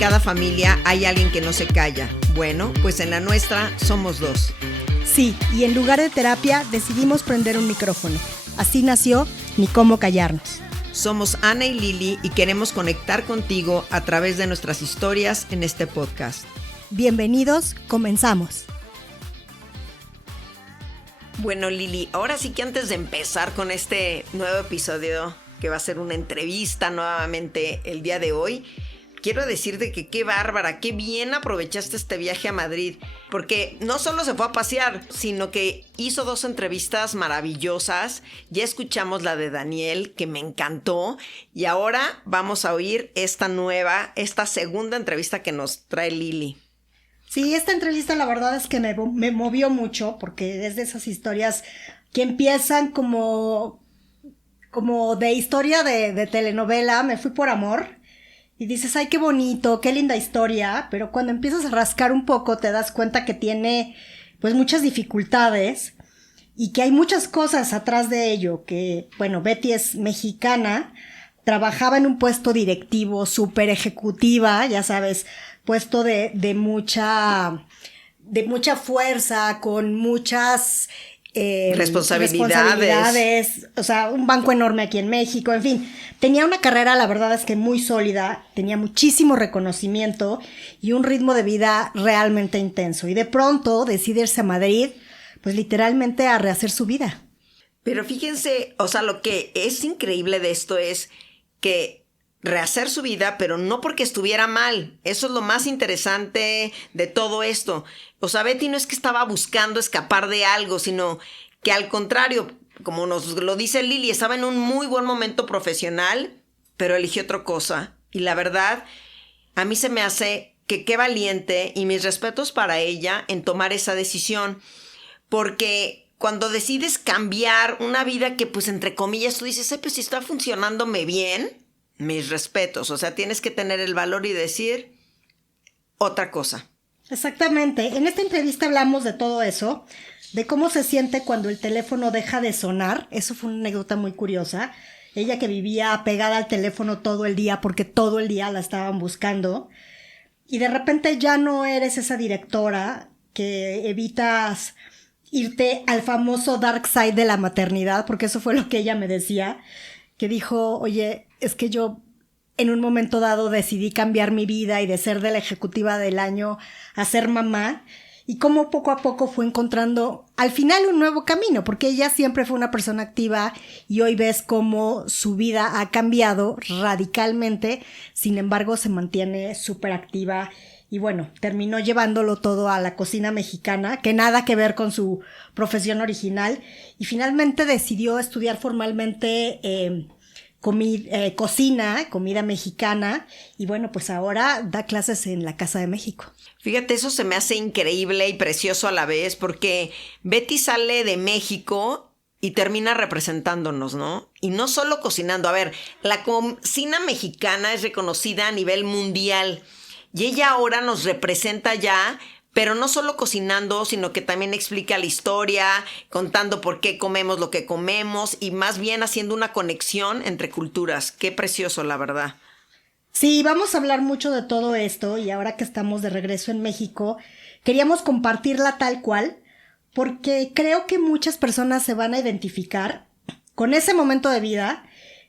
cada familia hay alguien que no se calla. Bueno, pues en la nuestra somos dos. Sí, y en lugar de terapia decidimos prender un micrófono. Así nació Ni Cómo Callarnos. Somos Ana y Lili y queremos conectar contigo a través de nuestras historias en este podcast. Bienvenidos, comenzamos. Bueno, Lili, ahora sí que antes de empezar con este nuevo episodio, que va a ser una entrevista nuevamente el día de hoy, quiero decirte que qué bárbara, qué bien aprovechaste este viaje a Madrid, porque no solo se fue a pasear, sino que hizo 2 entrevistas maravillosas. Ya escuchamos la de Daniel, que me encantó, y ahora vamos a oír esta segunda entrevista que nos trae Lili. Sí, esta entrevista la verdad es que me movió mucho, porque es de esas historias que empiezan como de historia de telenovela, me fui por amor, y dices, ay, qué bonito, qué linda historia, pero cuando empiezas a rascar un poco te das cuenta que tiene pues muchas dificultades y que hay muchas cosas atrás de ello, que bueno, Betty es mexicana, trabajaba en un puesto directivo súper ejecutiva, ya sabes, puesto de mucha fuerza, con muchas responsabilidades, o sea, un banco enorme aquí en México, en fin, tenía una carrera, la verdad es que muy sólida, tenía muchísimo reconocimiento y un ritmo de vida realmente intenso, y de pronto decide irse a Madrid, pues literalmente a rehacer su vida. Pero fíjense, o sea, lo que es increíble de esto es que rehacer su vida, pero no porque estuviera mal. Eso es lo más interesante de todo esto. O sea, Betty no es que estaba buscando escapar de algo, sino que al contrario, como nos lo dice Lili, estaba en un muy buen momento profesional, pero eligió otra cosa. Y la verdad, a mí se me hace que qué valiente, y mis respetos para ella en tomar esa decisión, porque cuando decides cambiar una vida que, pues, entre comillas, tú dices, pues si está funcionándome bien, mis respetos. O sea, tienes que tener el valor y decir otra cosa. Exactamente. En esta entrevista hablamos de todo eso, de cómo se siente cuando el teléfono deja de sonar. Eso fue una anécdota muy curiosa. Ella que vivía pegada al teléfono todo el día porque todo el día la estaban buscando. Y de repente ya no eres esa directora que evitas irte al famoso dark side de la maternidad, porque eso fue lo que ella me decía, que dijo, oye, es que yo en un momento dado decidí cambiar mi vida y de ser de la ejecutiva del año a ser mamá, y cómo poco a poco fue encontrando al final un nuevo camino, porque ella siempre fue una persona activa y hoy ves cómo su vida ha cambiado radicalmente, sin embargo se mantiene súper activa. Y bueno, terminó llevándolo todo a la cocina mexicana, que nada que ver con su profesión original, y finalmente decidió estudiar formalmente comida mexicana, y bueno, pues ahora da clases en la Casa de México. Fíjate, eso se me hace increíble y precioso a la vez, porque Betty sale de México y termina representándonos, ¿no? Y no solo cocinando. A ver, la cocina mexicana es reconocida a nivel mundial, y ella ahora nos representa ya, pero no solo cocinando, sino que también explica la historia, contando por qué comemos lo que comemos, y más bien haciendo una conexión entre culturas. Qué precioso, la verdad. Sí, vamos a hablar mucho de todo esto, y ahora que estamos de regreso en México, queríamos compartirla tal cual, porque creo que muchas personas se van a identificar con ese momento de vida,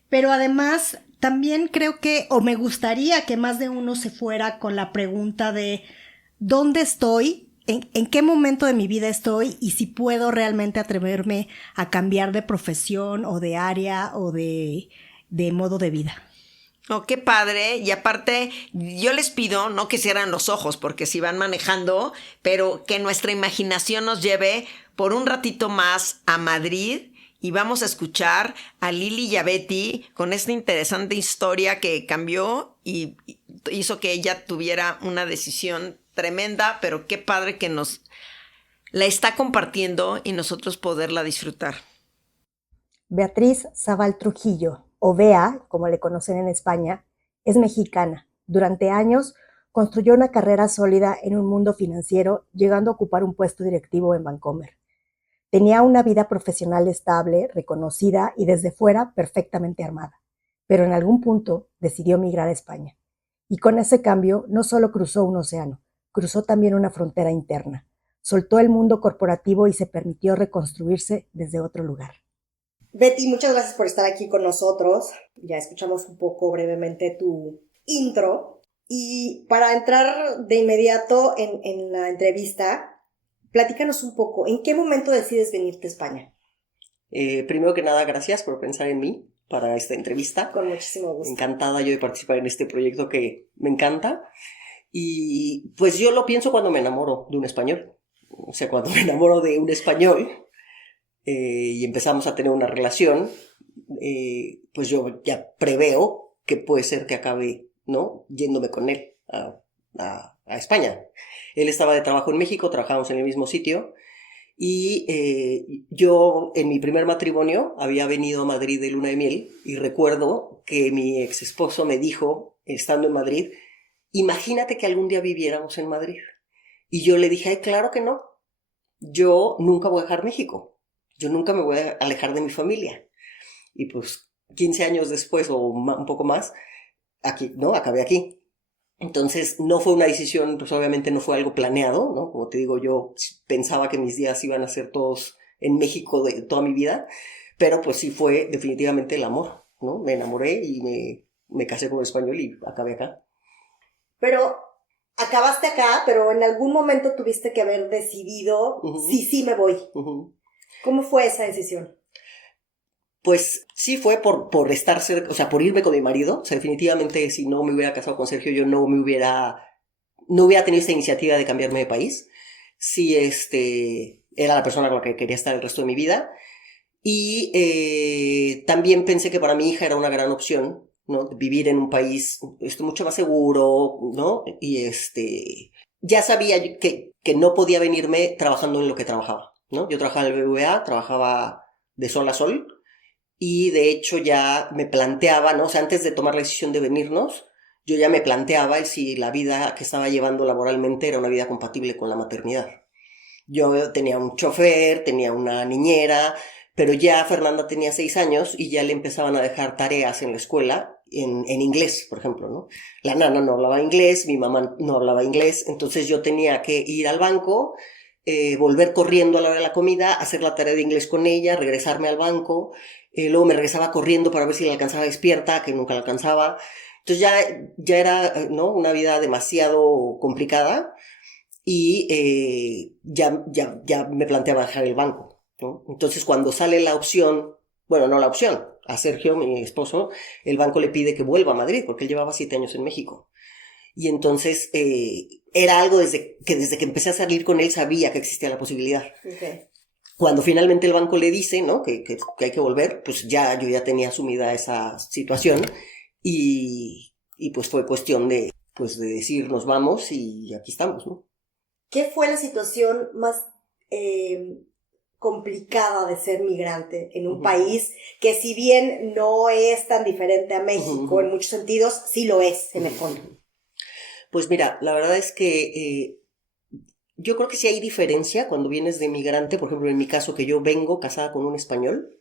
pero además también creo que, o me gustaría que más de uno se fuera con la pregunta de ¿dónde estoy? ¿En qué momento de mi vida estoy? Y si puedo realmente atreverme a cambiar de profesión o de área o de modo de vida. Oh, qué padre. Y aparte, yo les pido, no que cierren los ojos porque si van manejando, pero que nuestra imaginación nos lleve por un ratito más a Madrid, y vamos a escuchar a Lili y a Betty con esta interesante historia que cambió y hizo que ella tuviera una decisión tremenda, pero qué padre que nos la está compartiendo y nosotros poderla disfrutar. Beatriz Zaval Trujillo, o Bea, como le conocen en España, es mexicana. Durante años construyó una carrera sólida en un mundo financiero, llegando a ocupar un puesto directivo en Bancomer. Tenía una vida profesional estable, reconocida y desde fuera perfectamente armada, pero en algún punto decidió migrar a España. Y con ese cambio no solo cruzó un océano, cruzó también una frontera interna. Soltó el mundo corporativo y se permitió reconstruirse desde otro lugar. Betty, muchas gracias por estar aquí con nosotros. Ya escuchamos un poco brevemente tu intro. Y para entrar de inmediato en la entrevista, platícanos un poco, ¿en qué momento decides venirte a España? Primero que nada, gracias por pensar en mí para esta entrevista. Con muchísimo gusto. Encantada yo de participar en este proyecto que me encanta. Y pues yo lo pienso cuando me enamoro de un español. O sea, cuando me enamoro de un español y empezamos a tener una relación, pues yo ya preveo que puede ser que acabe, ¿no?, yéndome con él a España. Él estaba de trabajo en México, trabajábamos en el mismo sitio. Y yo en mi primer matrimonio había venido a Madrid de luna de miel y recuerdo que mi ex esposo me dijo, estando en Madrid, imagínate que algún día viviéramos en Madrid. Y yo le dije, ay, claro que no, yo nunca voy a dejar México, yo nunca me voy a alejar de mi familia. Y pues 15 años después o un poco más, aquí, ¿no?, acabé aquí. Entonces, no fue una decisión, pues obviamente no fue algo planeado, ¿no? Como te digo, yo pensaba que mis días iban a ser todos en México de toda mi vida, pero pues sí fue definitivamente el amor, ¿no? Me enamoré y me casé con un español y acabé acá. Pero acabaste acá, pero en algún momento tuviste que haber decidido, sí me voy. ¿Cómo fue esa decisión? Pues sí fue por estar cerca, o sea, por irme con mi marido. O sea, definitivamente si no me hubiera casado con Sergio, yo no hubiera tenido esa iniciativa de cambiarme de país. Sí, era la persona con la que quería estar el resto de mi vida. Y también pensé que para mi hija era una gran opción, ¿no?, vivir en un país mucho más seguro, ¿no? Y ya sabía que no podía venirme trabajando en lo que trabajaba, ¿no? Yo trabajaba en el BBVA, trabajaba de sol a sol. Y de hecho ya me planteaba, ¿no? O sea, antes de tomar la decisión de venirnos, yo ya me planteaba si la vida que estaba llevando laboralmente era una vida compatible con la maternidad. Yo tenía un chofer, tenía una niñera, pero ya Fernanda tenía 6 años y ya le empezaban a dejar tareas en la escuela en inglés, por ejemplo, ¿no? La nana no hablaba inglés, mi mamá no hablaba inglés, entonces yo tenía que ir al banco, volver corriendo a la hora de la comida, hacer la tarea de inglés con ella, regresarme al banco. Luego me regresaba corriendo para ver si la alcanzaba despierta, que nunca la alcanzaba. Entonces ya era, ¿no?, una vida demasiado complicada y ya me planteaba dejar el banco, ¿no? Entonces cuando sale la opción, bueno, no la opción, a Sergio, mi esposo, el banco le pide que vuelva a Madrid porque él llevaba 7 años en México. Y entonces era algo desde que empecé a salir con él sabía que existía la posibilidad. Okay. Cuando finalmente el banco le dice, ¿no?, que hay que volver, pues yo ya tenía asumida esa situación y pues fue cuestión de decir nos vamos y aquí estamos, ¿no? ¿Qué fue la situación más complicada de ser migrante en un país que, si bien no es tan diferente a México en muchos sentidos, sí lo es en el fondo? Pues mira, la verdad es que yo creo que sí hay diferencia cuando vienes de migrante, por ejemplo, en mi caso, que yo vengo casada con un español,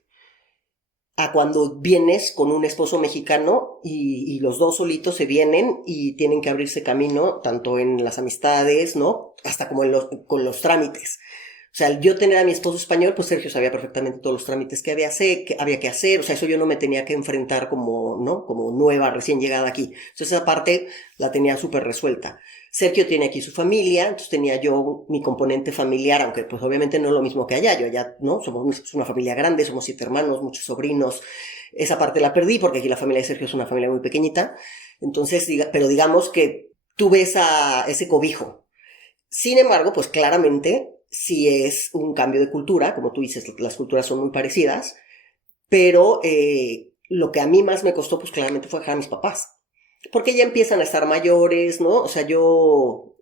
a cuando vienes con un esposo mexicano y los dos solitos se vienen y tienen que abrirse camino, tanto en las amistades, ¿no?, hasta como con los trámites. O sea, yo tener a mi esposo español, pues Sergio sabía perfectamente todos los trámites que había que hacer, o sea, eso yo no me tenía que enfrentar como, ¿no?, como nueva, recién llegada aquí. Entonces esa parte la tenía súper resuelta. Sergio tiene aquí su familia, entonces tenía yo mi componente familiar, aunque pues obviamente no es lo mismo que allá. Yo allá, ¿no?, somos una familia grande, somos 7 hermanos, muchos sobrinos. Esa parte la perdí porque aquí la familia de Sergio es una familia muy pequeñita. Entonces, pero digamos que tuve ese cobijo. Sin embargo, pues claramente sí es un cambio de cultura, como tú dices, las culturas son muy parecidas, pero lo que a mí más me costó, pues claramente fue dejar a mis papás. Porque ya empiezan a estar mayores, ¿no? O sea, yo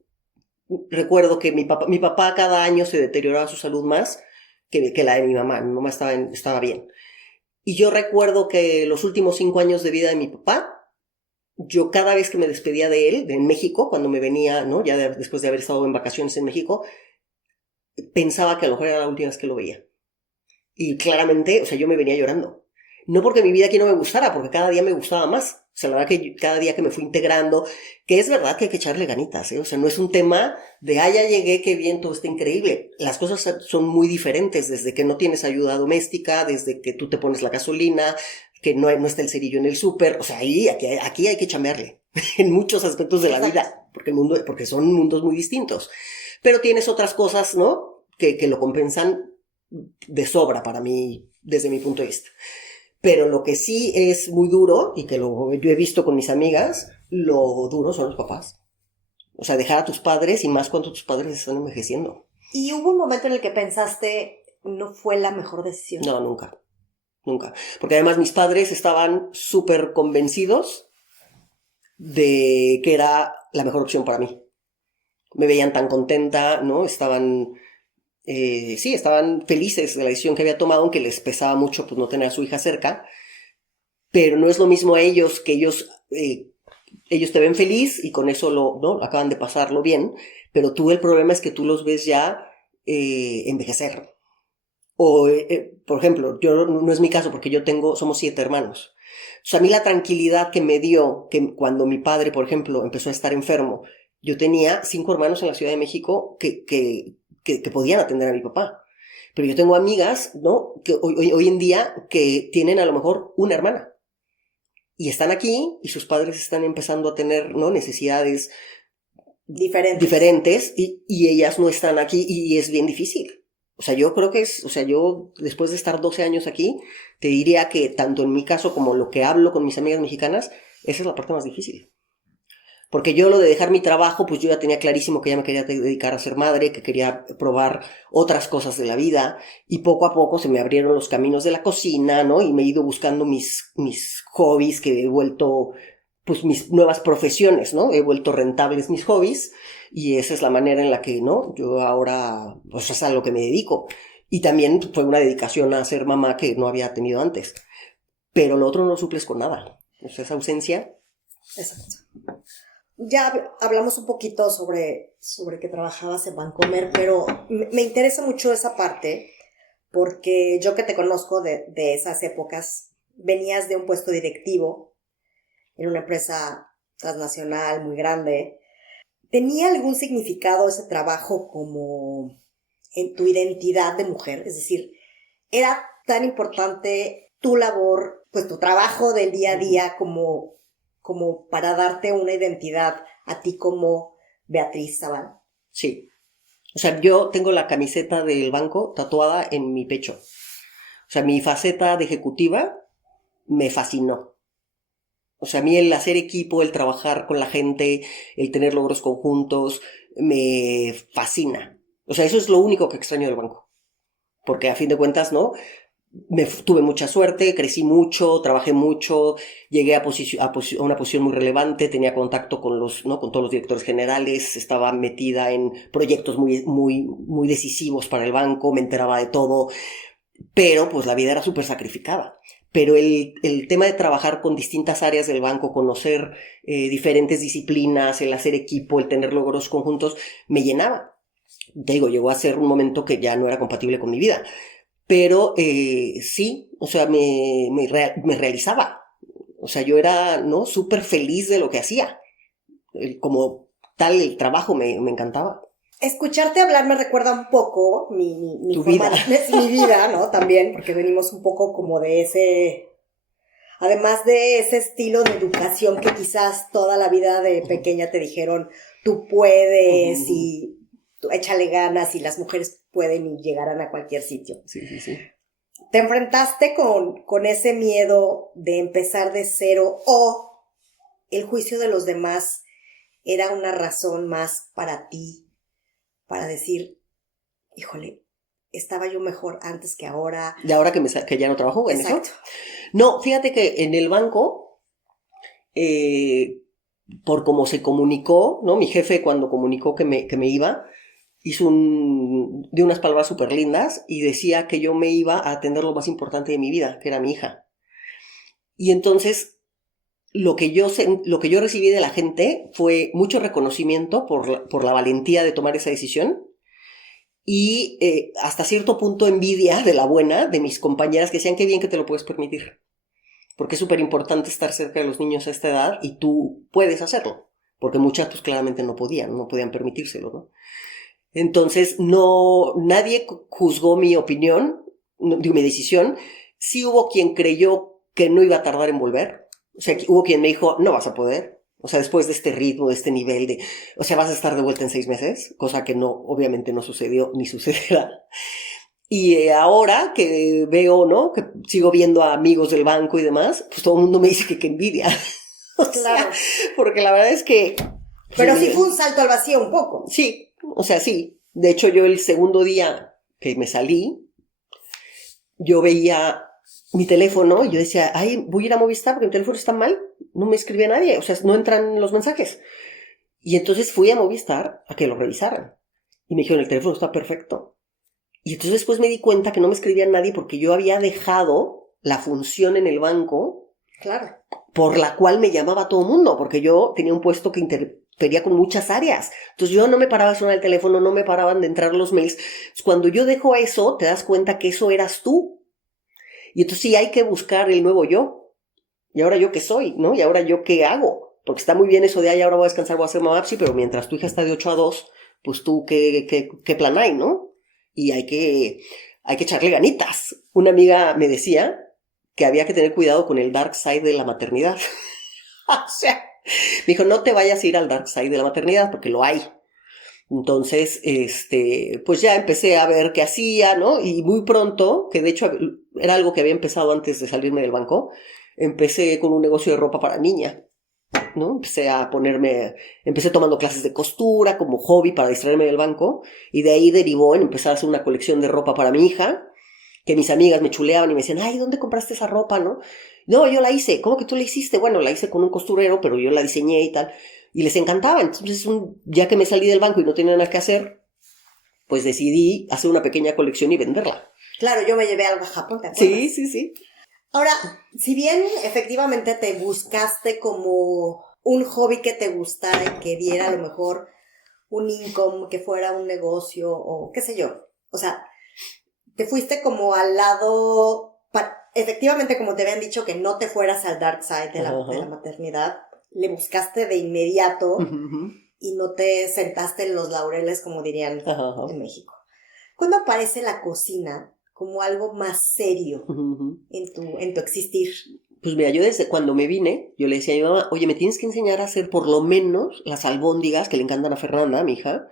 recuerdo que mi papá cada año se deterioraba su salud más que la de mi mamá. Mi mamá estaba bien. Y yo recuerdo que los últimos 5 años de vida de mi papá, yo cada vez que me despedía de él, en México, cuando me venía, ¿no?, ya después de haber estado en vacaciones en México, pensaba que a lo mejor era la última vez que lo veía. Y claramente, o sea, yo me venía llorando. No porque mi vida aquí no me gustara, porque cada día me gustaba más. O sea, la verdad que cada día que me fui integrando, que es verdad que hay que echarle ganitas, ¿eh? O sea, no es un tema de, ya llegué, qué bien, todo está increíble. Las cosas son muy diferentes, desde que no tienes ayuda doméstica, desde que tú te pones la gasolina, que no está el cerillo en el súper. O sea, aquí hay que chambearle en muchos aspectos de la vida, porque son mundos muy distintos. Pero tienes otras cosas, ¿no? Que lo compensan de sobra para mí, desde mi punto de vista. Pero lo que sí es muy duro, y que yo he visto con mis amigas, lo duro son los papás. O sea, dejar a tus padres, y más cuando tus padres están envejeciendo. ¿Y hubo un momento en el que pensaste, no fue la mejor decisión? No, nunca. Nunca. Porque además mis padres estaban súper convencidos de que era la mejor opción para mí. Me veían tan contenta, ¿no? Estaban felices de la decisión que había tomado, aunque les pesaba mucho pues no tener a su hija cerca. Pero no es lo mismo a ellos, que ellos te ven feliz y con eso ¿no? Acaban de pasarlo bien, pero tú el problema es que tú los ves ya envejecer. O, por ejemplo, no es mi caso porque somos 7 hermanos. O sea, a mí la tranquilidad que me dio que cuando mi padre, por ejemplo, empezó a estar enfermo, yo tenía 5 hermanos en la Ciudad de México que podían atender a mi papá. Pero yo tengo amigas, ¿no? Que hoy en día que tienen a lo mejor una hermana. Y están aquí y sus padres están empezando a tener, ¿no? Necesidades diferentes y ellas no están aquí y es bien difícil. O sea, yo creo que yo después de estar 12 años aquí, te diría que tanto en mi caso como lo que hablo con mis amigas mexicanas, esa es la parte más difícil. Porque yo lo de dejar mi trabajo, pues yo ya tenía clarísimo que ya me quería dedicar a ser madre, que quería probar otras cosas de la vida, y poco a poco se me abrieron los caminos de la cocina, ¿no? Y me he ido buscando mis hobbies, que he vuelto, pues mis nuevas profesiones, ¿no? He vuelto rentables mis hobbies, y esa es la manera en la que, ¿no? Yo ahora, pues es a lo que me dedico. Y también fue una dedicación a ser mamá que no había tenido antes. Pero lo otro no lo suples con nada. O sea, esa ausencia. Exacto. Ya hablamos un poquito sobre que trabajabas en Bancomer, pero me interesa mucho esa parte, porque yo que te conozco de esas épocas, venías de un puesto directivo en una empresa transnacional muy grande. ¿Tenía algún significado ese trabajo como en tu identidad de mujer? Es decir, ¿era tan importante tu labor, pues tu trabajo del día a día como para darte una identidad a ti como Beatriz Zaval? Sí. O sea, yo tengo la camiseta del banco tatuada en mi pecho. O sea, mi faceta de ejecutiva me fascinó. O sea, a mí el hacer equipo, el trabajar con la gente, el tener logros conjuntos, me fascina. O sea, eso es lo único que extraño del banco. Porque a fin de cuentas, ¿no? Tuve mucha suerte, crecí mucho, trabajé mucho, llegué a una posición muy relevante, tenía contacto con con todos los directores generales, estaba metida en proyectos muy, muy, muy decisivos para el banco, me enteraba de todo, pero pues la vida era súper sacrificada. Pero el tema de trabajar con distintas áreas del banco, conocer diferentes disciplinas, el hacer equipo, el tener logros conjuntos, me llenaba. Te digo, llegó a ser un momento que ya no era compatible con mi vida. Pero sí, o sea, me realizaba. O sea, yo era, ¿no? Súper feliz de lo que hacía. Como tal, el trabajo me encantaba. Escucharte hablar me recuerda un poco mi Tu forma vida. mi vida, ¿no? También, porque venimos un poco como de además de ese estilo de educación que quizás toda la vida de pequeña te dijeron, tú puedes y tú échale ganas y las mujeres pueden y llegarán a cualquier sitio. Sí, sí, sí. ¿Te enfrentaste con ese miedo de empezar de cero o el juicio de los demás era una razón más para ti, para decir, híjole, estaba yo mejor antes que ahora? Y ahora que ya no trabajo en Exacto. eso. No, fíjate que en el banco, por cómo se comunicó, ¿no? Mi jefe cuando comunicó que me iba, dio unas palabras súper lindas y decía que yo me iba a atender lo más importante de mi vida, que era mi hija. Y entonces lo que yo recibí de la gente fue mucho reconocimiento por la valentía de tomar esa decisión y hasta cierto punto envidia de la buena de mis compañeras que decían qué bien que te lo puedes permitir. porque es súper importante estar cerca de los niños a esta edad y tú puedes hacerlo, porque muchas pues claramente no podían permitírselo, ¿no? Entonces, nadie juzgó mi opinión, mi decisión. Sí hubo quien creyó que no iba a tardar en volver. O sea, hubo quien me dijo, no vas a poder. O sea, después de este ritmo, de este nivel o sea, vas a estar de vuelta en 6 meses, cosa que obviamente no sucedió ni sucederá. Y ahora que veo, ¿no? Que sigo viendo a amigos del banco y demás, pues todo el mundo me dice que qué envidia. Claro. Porque la verdad es que... Pero sí fue un salto al vacío un poco. Sí, o sea, sí. De hecho, yo el segundo día que me salí, yo veía mi teléfono y yo decía, ay, voy a ir a Movistar porque mi teléfono está mal, no me escribe nadie, o sea, no entran los mensajes. Y entonces fui a Movistar a que lo revisaran. Y me dijeron, el teléfono está perfecto. Y entonces después me di cuenta que no me escribía nadie porque yo había dejado la función en el banco, claro, por la cual me llamaba todo el mundo, porque yo tenía un puesto que interfería con muchas áreas. Entonces yo no me paraba a sonar el teléfono, no me paraban de entrar los mails. Entonces, cuando yo dejo eso, te das cuenta que eso eras tú. Y entonces sí hay que buscar el nuevo yo. ¿Y ahora yo qué soy? ¿No? ¿Y ahora yo qué hago? Porque está muy bien eso de, ay, ahora voy a descansar, voy a hacer mamá, sí, pero mientras tu hija está de 8 a 2, pues tú, ¿qué plan hay, no? Y hay que echarle ganitas. Una amiga me decía que había que tener cuidado con el dark side de la maternidad. O sea, me dijo, no te vayas a ir al dark side de la maternidad porque lo hay. Entonces, pues ya empecé a ver qué hacía, ¿no? Y muy pronto, que de hecho era algo que había empezado antes de salirme del banco, empecé con un negocio de ropa para niña, ¿no? Empecé tomando clases de costura como hobby para distraerme del banco, y de ahí derivó en empezar a hacer una colección de ropa para mi hija, que mis amigas me chuleaban y me decían, ay, ¿dónde compraste esa ropa, no? No, yo la hice. ¿Cómo que tú la hiciste? Bueno, la hice con un costurero, pero yo la diseñé y tal. Y les encantaba. Entonces, ya que me salí del banco y no tenía nada que hacer, pues decidí hacer una pequeña colección y venderla. Claro, yo me llevé algo a Japón, ¿te acuerdas? Sí, sí, sí. Ahora, si bien efectivamente te buscaste como un hobby que te gustara y que diera a lo mejor un income, que fuera un negocio o qué sé yo, o sea, te fuiste como al lado, efectivamente como te habían dicho que no te fueras al dark side de la maternidad, le buscaste de inmediato y no te sentaste en los laureles como dirían en México. ¿Cuándo aparece la cocina como algo más serio en tu existir? Pues mira, yo desde cuando me vine, yo le decía a mi mamá, oye, me tienes que enseñar a hacer por lo menos las albóndigas que le encantan a Fernanda, mi hija,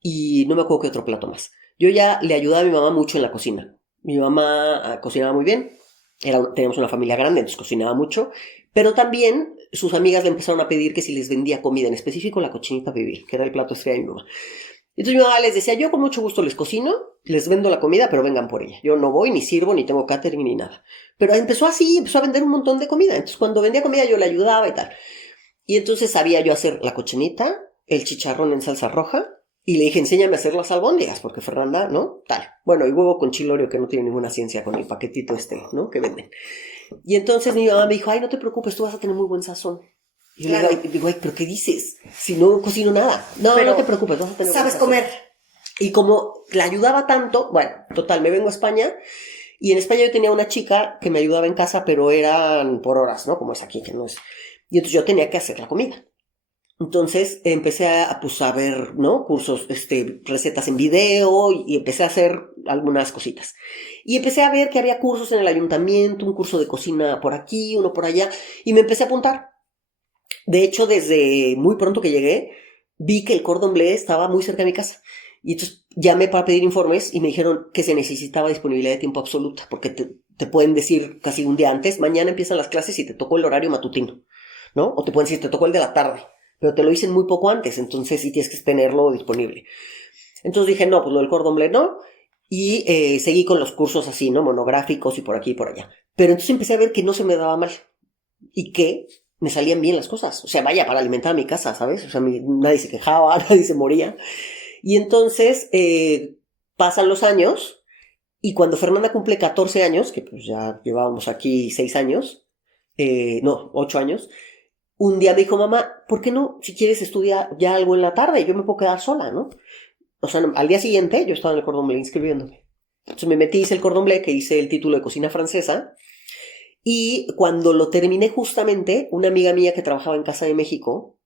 y no me acuerdo qué otro plato más. Yo ya le ayudaba a mi mamá mucho en la cocina. Mi mamá cocinaba muy bien, teníamos una familia grande, entonces cocinaba mucho, pero también sus amigas le empezaron a pedir que si les vendía comida, en específico la cochinita pibil, que era el plato estrella de mi mamá. Entonces mi mamá les decía, yo con mucho gusto les cocino, les vendo la comida, pero vengan por ella. Yo no voy, ni sirvo, ni tengo catering, ni nada. Pero empezó a vender un montón de comida. Entonces cuando vendía comida yo le ayudaba y tal. Y entonces sabía yo hacer la cochinita, el chicharrón en salsa roja, y le dije, enséñame a hacer las albóndigas, porque Fernanda, ¿no? Tal. Bueno, y huevo con chilorio, que no tiene ninguna ciencia con el paquetito ¿no? Que venden. Y entonces mi mamá me dijo, ay, no te preocupes, tú vas a tener muy buen sazón. Y yo le digo, ay, ¿pero qué dices? Si no cocino nada. No, pero no te preocupes, vas a tener sabes comer. Y como la ayudaba tanto, bueno, total, me vengo a España, y en España yo tenía una chica que me ayudaba en casa, pero eran por horas, ¿no? Como es aquí, que no es. Y entonces yo tenía que hacer la comida. Entonces empecé a ver, ¿no? Cursos, recetas en video, y empecé a hacer algunas cositas. Y empecé a ver que había cursos en el ayuntamiento, un curso de cocina por aquí, uno por allá, y me empecé a apuntar. De hecho, desde muy pronto que llegué, vi que el Cordon Bleu estaba muy cerca de mi casa. Y entonces llamé para pedir informes y me dijeron que se necesitaba disponibilidad de tiempo absoluta, porque te pueden decir casi un día antes, mañana empiezan las clases y te tocó el horario matutino, ¿no? O te pueden decir, te tocó el de la tarde, pero te lo dicen muy poco antes, entonces sí tienes que tenerlo disponible. Entonces dije, no, pues lo del Cordon Bleu no, y seguí con los cursos así, ¿no? Monográficos y por aquí y por allá. Pero entonces empecé a ver que no se me daba mal y que me salían bien las cosas. O sea, vaya, para alimentar a mi casa, ¿sabes? O sea, nadie se quejaba, nadie se moría. Y entonces pasan los años, y cuando Fernanda cumple 14 años, que pues ya llevábamos aquí 6 años, 8 años, un día me dijo, mamá, ¿por qué no, si quieres, estudia ya algo en la tarde? Yo me puedo quedar sola, ¿no? O sea, al día siguiente yo estaba en el Cordon Bleu inscribiéndome. Entonces me metí, hice el Cordon Bleu, que hice el título de cocina francesa, Y cuando lo terminé justamente, una amiga mía que trabajaba en Casa de México,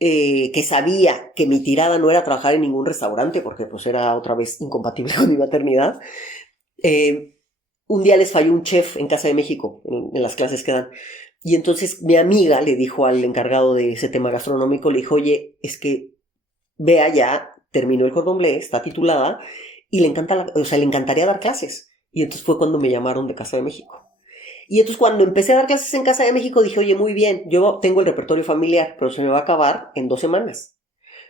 que sabía que mi tirada no era trabajar en ningún restaurante, porque pues era otra vez incompatible con mi maternidad, un día les falló un chef en Casa de México, en las clases que dan. Y entonces mi amiga le dijo al encargado de ese tema gastronómico, le dijo, oye, es que Bea ya terminó el Cordon Bleu, está titulada, y le encanta, le encantaría dar clases. Y entonces fue cuando me llamaron de Casa de México. Y entonces cuando empecé a dar clases en Casa de México dije, oye, muy bien, yo tengo el repertorio familiar, pero se me va a acabar en 2 semanas.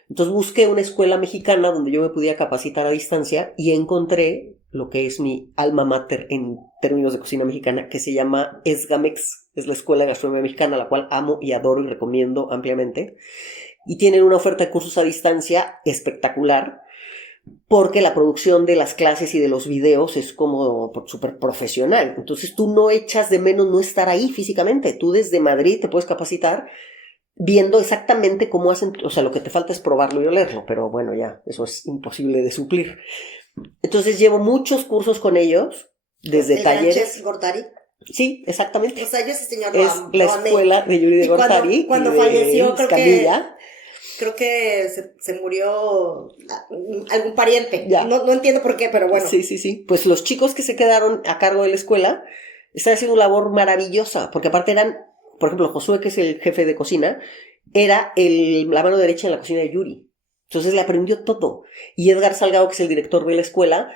Entonces busqué una escuela mexicana donde yo me pudiera capacitar a distancia y encontré lo que es mi alma mater en términos de cocina mexicana, que se llama ESGAMEX, es la Escuela de Gastronomía Mexicana, la cual amo y adoro y recomiendo ampliamente. Y tienen una oferta de cursos a distancia espectacular, porque la producción de las clases y de los videos es como súper profesional. Entonces tú no echas de menos no estar ahí físicamente. Tú desde Madrid te puedes capacitar viendo exactamente cómo hacen, o sea, lo que te falta es probarlo y olerlo, pero bueno, ya, eso es imposible de suplir. Entonces llevo muchos cursos con ellos, desde talleres. ¿El chef Gortari? Sí, exactamente. O sea, yo ese señor lo es amo, la lo amé. escuela de Yuri de Y Gortari. cuando y de falleció, Escamilla. creo que se murió algún pariente. Ya. No entiendo por qué, pero bueno. Sí. Pues los chicos que se quedaron a cargo de la escuela están haciendo una labor maravillosa, porque aparte eran, por ejemplo, Josué, que es el jefe de cocina, era la mano derecha en la cocina de Yuri. Entonces le aprendió todo. Y Edgar Salgado, que es el director de la escuela,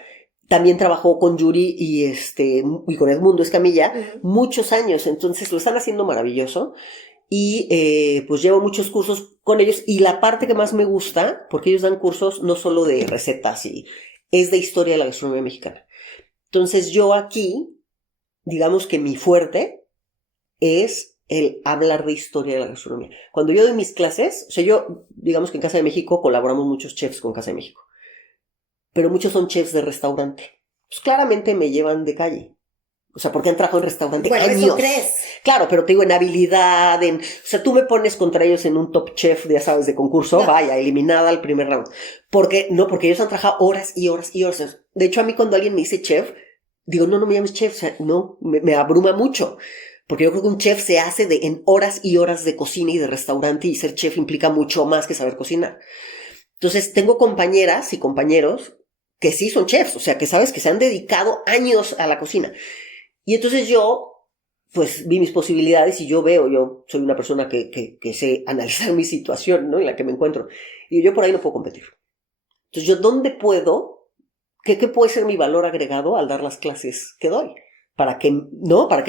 también trabajó con Yuri y con Edmundo Escamilla muchos años. Entonces lo están haciendo maravilloso. Y pues llevo muchos cursos con ellos. Y la parte que más me gusta, porque ellos dan cursos no solo de recetas, es de historia de la gastronomía mexicana. Entonces yo aquí, digamos que mi fuerte es el hablar de historia de la gastronomía. Cuando yo doy mis clases, o sea, yo, digamos que en Casa de México colaboramos muchos chefs con Casa de México, pero muchos son chefs de restaurante. Pues claramente me llevan de calle. O sea, porque han trabajado en restaurante años. ¿Eso crees? Claro, pero te digo, en habilidad, o sea, tú me pones contra ellos en un top chef, ya sabes, de concurso, vaya, eliminada al primer round. Porque ellos han trabajado horas y horas y horas. De hecho, a mí cuando alguien me dice chef, digo, no me llames chef, o sea, no, me abruma mucho. Porque yo creo que un chef se hace en horas y horas de cocina y de restaurante, y ser chef implica mucho más que saber cocinar. Entonces, tengo compañeras y compañeros que sí son chefs, o sea, que sabes que se han dedicado años a la cocina. Y entonces yo, pues, vi mis posibilidades y yo soy una persona que sé analizar mi situación, ¿no? En la que me encuentro. Y yo por ahí no puedo competir. Entonces, ¿yo dónde puedo? ¿Qué puede ser mi valor agregado al dar las clases que doy? Para que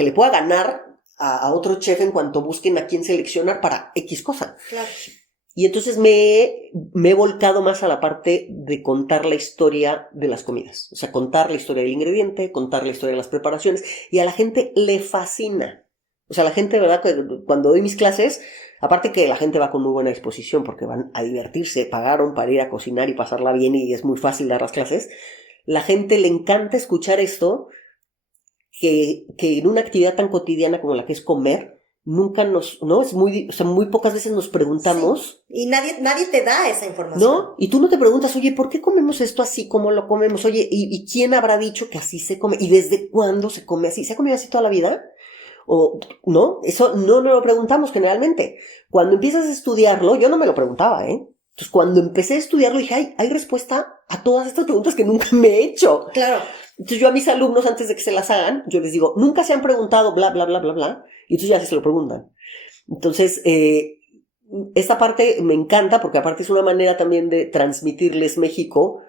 le pueda ganar a otro chef en cuanto busquen a quién seleccionar para X cosa. Claro. Y entonces me he volcado más a la parte de contar la historia de las comidas. O sea, contar la historia del ingrediente, contar la historia de las preparaciones. Y a la gente le fascina. O sea, la gente, de verdad, cuando doy mis clases, aparte que la gente va con muy buena disposición porque van a divertirse, pagaron para ir a cocinar y pasarla bien y es muy fácil dar las clases, la gente le encanta escuchar esto, que en una actividad tan cotidiana como la que es comer, nunca es muy pocas veces nos preguntamos. Sí. Y nadie te da esa información. ¿No? Y tú no te preguntas, oye, ¿por qué comemos esto así como lo comemos? Oye, ¿y quién habrá dicho que así se come? ¿Y desde cuándo se come así? ¿Se ha comido así toda la vida? O, ¿no? Eso no nos lo preguntamos generalmente. Cuando empiezas a estudiarlo, yo no me lo preguntaba, ¿eh? Entonces, cuando empecé a estudiarlo, dije, hay respuesta a todas estas preguntas que nunca me he hecho. Claro. Entonces, yo a mis alumnos, antes de que se las hagan, yo les digo, nunca se han preguntado bla, bla, bla, bla, bla. Y entonces ya se lo preguntan. Entonces, esta parte me encanta porque aparte es una manera también de transmitirles México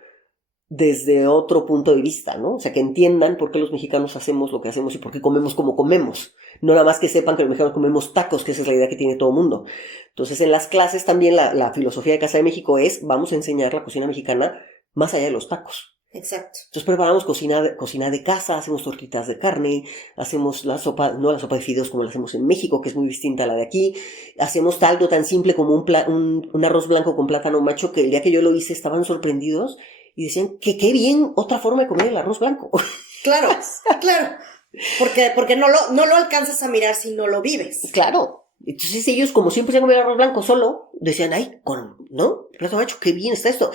desde otro punto de vista, ¿no? O sea, que entiendan por qué los mexicanos hacemos lo que hacemos y por qué comemos como comemos. No nada más que sepan que los mexicanos comemos tacos, que esa es la idea que tiene todo el mundo. Entonces, en las clases también la filosofía de Casa de México es, vamos a enseñar la cocina mexicana más allá de los tacos. Exacto. Entonces preparamos cocina de casa, hacemos tortitas de carne, hacemos la sopa de fideos como la hacemos en México, que es muy distinta a la de aquí. Hacemos algo tan simple como un arroz blanco con plátano macho, que el día que yo lo hice estaban sorprendidos y decían que qué bien, otra forma de comer el arroz blanco. Claro, claro. Porque no lo alcanzas a mirar si no lo vives. Claro. Entonces ellos, como siempre se comen arroz blanco solo, decían, ¿no? Plátano macho, qué bien está esto.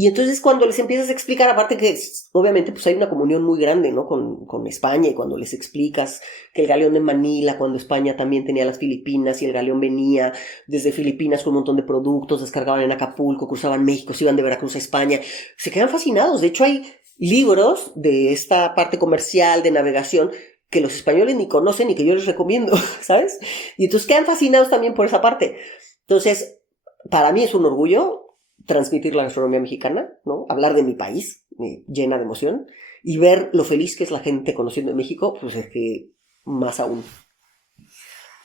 Y entonces cuando les empiezas a explicar, aparte que obviamente pues hay una comunión muy grande, ¿no? Con España, y cuando les explicas que el galeón de Manila, cuando España también tenía las Filipinas y el galeón venía desde Filipinas con un montón de productos, descargaban en Acapulco, cruzaban México, se iban de Veracruz a España, se quedan fascinados. De hecho hay libros de esta parte comercial, de navegación, que los españoles ni conocen y que yo les recomiendo, ¿sabes? Y entonces quedan fascinados también por esa parte. Entonces, para mí es un orgullo transmitir la gastronomía mexicana, ¿no? Hablar de mi país, me llena de emoción, y ver lo feliz que es la gente conociendo México, pues es que más aún.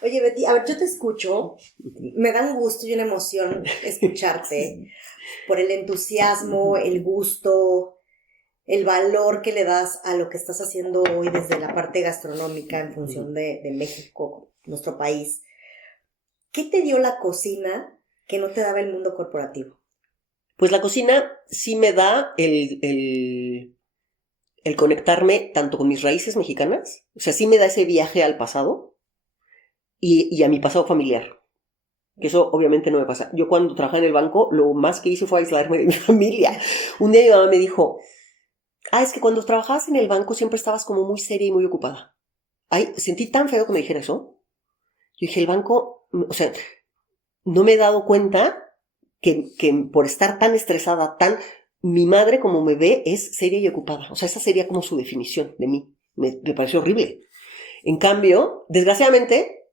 Oye, Betty, a ver, yo te escucho, me da un gusto y una emoción escucharte por el entusiasmo, el gusto, el valor que le das a lo que estás haciendo hoy desde la parte gastronómica en función de México, nuestro país. ¿Qué te dio la cocina que no te daba el mundo corporativo? Pues la cocina sí me da el conectarme tanto con mis raíces mexicanas, o sea, sí me da ese viaje al pasado y a mi pasado familiar, que eso obviamente no me pasa. Yo cuando trabajaba en el banco, lo más que hice fue aislarme de mi familia. Un día mi mamá me dijo, es que cuando trabajabas en el banco siempre estabas como muy seria y muy ocupada. Ay, sentí tan feo que me dijera eso. Yo dije, el banco, o sea, no me he dado cuenta que por estar tan estresada, mi madre como me ve es seria y ocupada. O sea, esa sería como su definición de mí. Me pareció horrible. En cambio, desgraciadamente,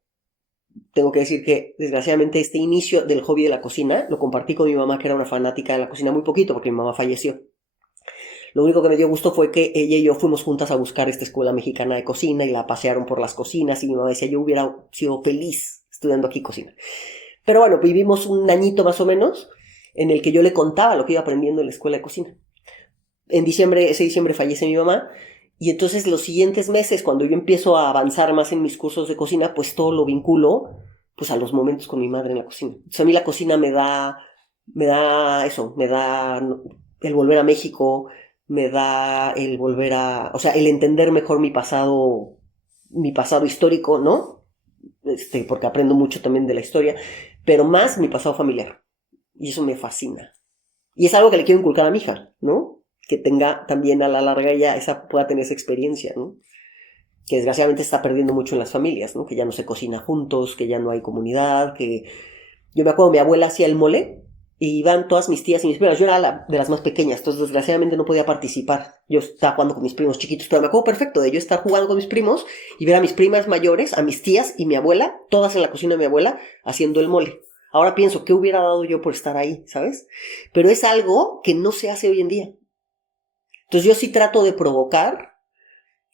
tengo que decir que desgraciadamente este inicio del hobby de la cocina lo compartí con mi mamá, que era una fanática de la cocina, muy poquito porque mi mamá falleció. Lo único que me dio gusto fue que ella y yo fuimos juntas a buscar esta escuela mexicana de cocina y la pasearon por las cocinas y mi mamá decía, yo hubiera sido feliz estudiando aquí cocina. Pero bueno, vivimos un añito más o menos en el que yo le contaba lo que iba aprendiendo en la escuela de cocina. Ese diciembre fallece mi mamá y entonces los siguientes meses, cuando yo empiezo a avanzar más en mis cursos de cocina, pues todo lo vinculo pues a los momentos con mi madre en la cocina. Entonces a mí la cocina me da el volver a México, me da el volver o sea, el entender mejor mi pasado histórico, ¿no? Porque aprendo mucho también de la historia, pero más mi pasado familiar. Y eso me fascina. Y es algo que le quiero inculcar a mi hija, ¿no? Que tenga también a la larga pueda tener esa experiencia, ¿no? Que desgraciadamente está perdiendo mucho en las familias, ¿no? Que ya no se cocina juntos, que ya no hay comunidad, que... Yo me acuerdo, mi abuela hacía el mole y iban todas mis tías y mis primas. Yo era de las más pequeñas, entonces desgraciadamente no podía participar. Yo estaba jugando con mis primos chiquitos, pero me acuerdo perfecto de yo estar jugando con mis primos y ver a mis primas mayores, a mis tías y mi abuela, todas en la cocina de mi abuela, haciendo el mole. Ahora pienso, ¿qué hubiera dado yo por estar ahí, sabes? Pero es algo que no se hace hoy en día. Entonces yo sí trato de provocar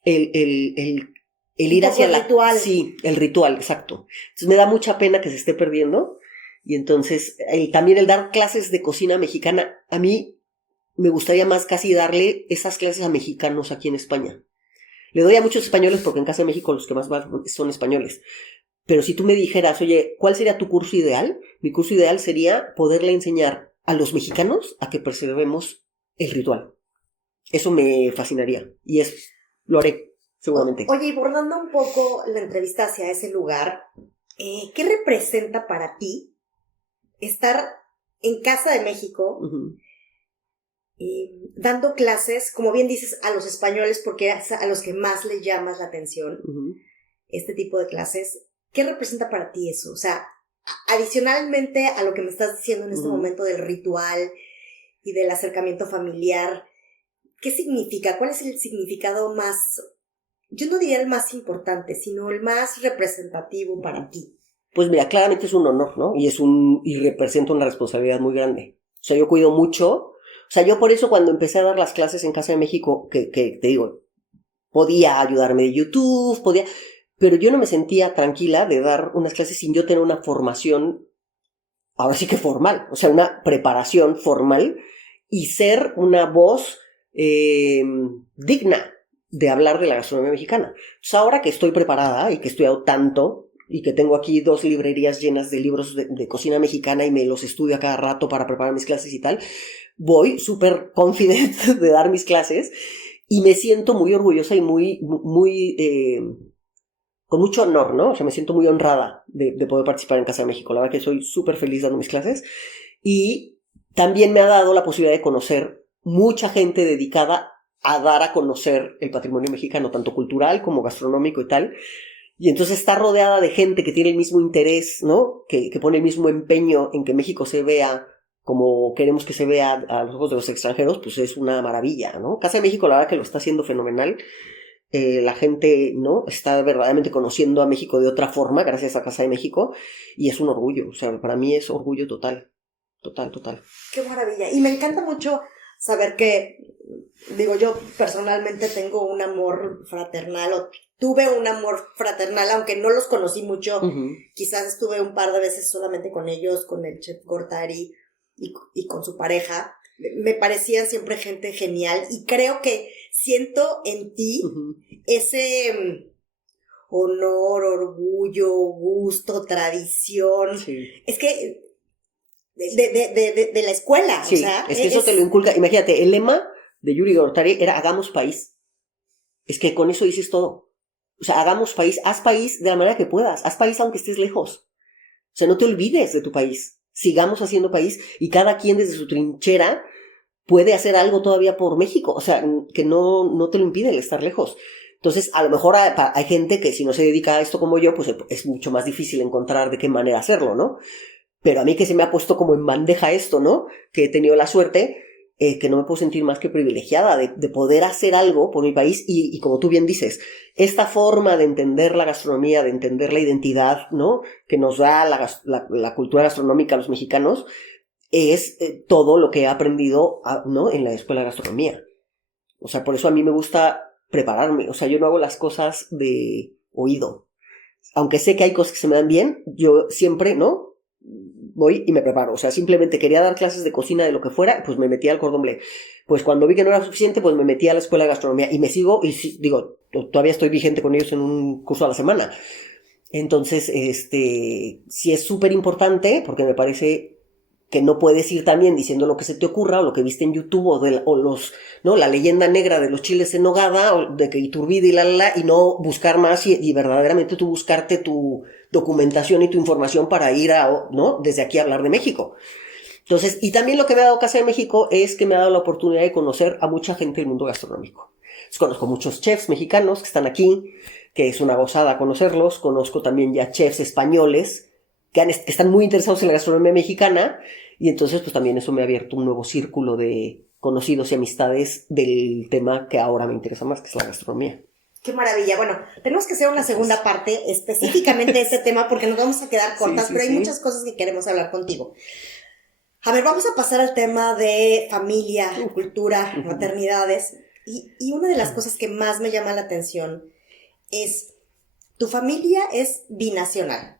el ir hacia el ritual. Sí, el ritual, exacto. Entonces me da mucha pena que se esté perdiendo. Y entonces también el dar clases de cocina mexicana, a mí me gustaría más casi darle esas clases a mexicanos aquí en España. Le doy a muchos españoles porque en Casa de México los que más van son españoles. Pero si tú me dijeras, oye, ¿cuál sería tu curso ideal? Mi curso ideal sería poderle enseñar a los mexicanos a que preservemos el ritual. Eso me fascinaría y lo haré, seguramente. Oye, y bordando un poco la entrevista hacia ese lugar, ¿qué representa para ti estar en Casa de México dando clases, como bien dices, a los españoles, porque es a los que más les llamas la atención, este tipo de clases? ¿Qué representa para ti eso? O sea, adicionalmente a lo que me estás diciendo en este momento del ritual y del acercamiento familiar, ¿qué significa? ¿Cuál es el significado más, yo no diría el más importante, sino el más representativo para ti? Pues mira, claramente es un honor, ¿no? Y representa una responsabilidad muy grande. O sea, yo cuido mucho. O sea, yo por eso cuando empecé a dar las clases en Casa de México, que te digo, podía ayudarme de YouTube, pero yo no me sentía tranquila de dar unas clases sin yo tener una formación, ahora sí que formal, o sea, una preparación formal y ser una voz digna de hablar de la gastronomía mexicana. Entonces, ahora que estoy preparada y que he estudiado tanto y que tengo aquí 2 librerías llenas de libros de cocina mexicana y me los estudio a cada rato para preparar mis clases y tal, voy súper confident de dar mis clases y me siento muy orgullosa y muy con mucho honor, ¿no? O sea, me siento muy honrada de poder participar en Casa de México. La verdad que soy súper feliz dando mis clases y también me ha dado la posibilidad de conocer mucha gente dedicada a dar a conocer el patrimonio mexicano, tanto cultural como gastronómico y tal. Y entonces está rodeada de gente que tiene el mismo interés, ¿no? Que pone el mismo empeño en que México se vea como queremos que se vea a los ojos de los extranjeros, pues es una maravilla, ¿no? Casa de México, la verdad que lo está haciendo fenomenal. La gente, ¿no? Está verdaderamente conociendo a México de otra forma gracias a Casa de México y es un orgullo, o sea, para mí es orgullo total. Qué maravilla. Y me encanta mucho saber que, digo, yo personalmente tengo un amor fraternal, o tuve un amor fraternal, aunque no los conocí mucho. Quizás estuve un par de veces solamente con ellos, con el chef Gortari y con su pareja. Me parecían siempre gente genial y creo que siento en ti ese honor, orgullo, gusto, tradición. Sí. Es que de la escuela, sí, o sea, es que eso te lo inculca. Imagínate, el lema de Yuri Gortari era hagamos país. Es que con eso dices todo. O sea, hagamos país, haz país de la manera que puedas, haz país aunque estés lejos. O sea, no te olvides de tu país. Sigamos haciendo país y cada quien desde su trinchera puede hacer algo todavía por México. O sea, que no te lo impide el estar lejos. Entonces, a lo mejor hay gente que si no se dedica a esto como yo, pues es mucho más difícil encontrar de qué manera hacerlo, ¿no? Pero a mí que se me ha puesto como en bandeja esto, ¿no? Que he tenido la suerte, que no me puedo sentir más que privilegiada de poder hacer algo por mi país y como tú bien dices, esta forma de entender la gastronomía, de entender la identidad, ¿no? Que nos da la cultura gastronómica a los mexicanos, es todo lo que he aprendido, ¿no? En la escuela de gastronomía. O sea, por eso a mí me gusta prepararme. O sea, yo no hago las cosas de oído. Aunque sé que hay cosas que se me dan bien, yo siempre, ¿no? Voy y me preparo, o sea, simplemente quería dar clases de cocina de lo que fuera, pues me metí al Cordon Bleu. Pues cuando vi que no era suficiente, pues me metí a la escuela de gastronomía y me sigo, y digo, todavía estoy vigente con ellos en un curso a la semana. Entonces, sí es súper importante, porque me parece que no puedes ir también diciendo lo que se te ocurra, o lo que viste en YouTube, ¿no? La leyenda negra de los chiles en nogada, o de que Iturbide y no buscar más y verdaderamente tú buscarte tu documentación y tu información para ir ¿no? Desde aquí a hablar de México. Entonces, y también lo que me ha dado Casa de México es que me ha dado la oportunidad de conocer a mucha gente del mundo gastronómico. Entonces, conozco muchos chefs mexicanos que están aquí, que es una gozada conocerlos. Conozco también ya chefs españoles que están muy interesados en la gastronomía mexicana, y entonces pues también eso me ha abierto un nuevo círculo de conocidos y amistades del tema que ahora me interesa más, que es la gastronomía. Qué maravilla. Bueno, tenemos que hacer una segunda parte específicamente de este tema porque nos vamos a quedar cortas, pero hay muchas cosas que queremos hablar contigo. A ver, vamos a pasar al tema de familia, cultura, maternidades, y una de las cosas que más me llama la atención es, tu familia es binacional,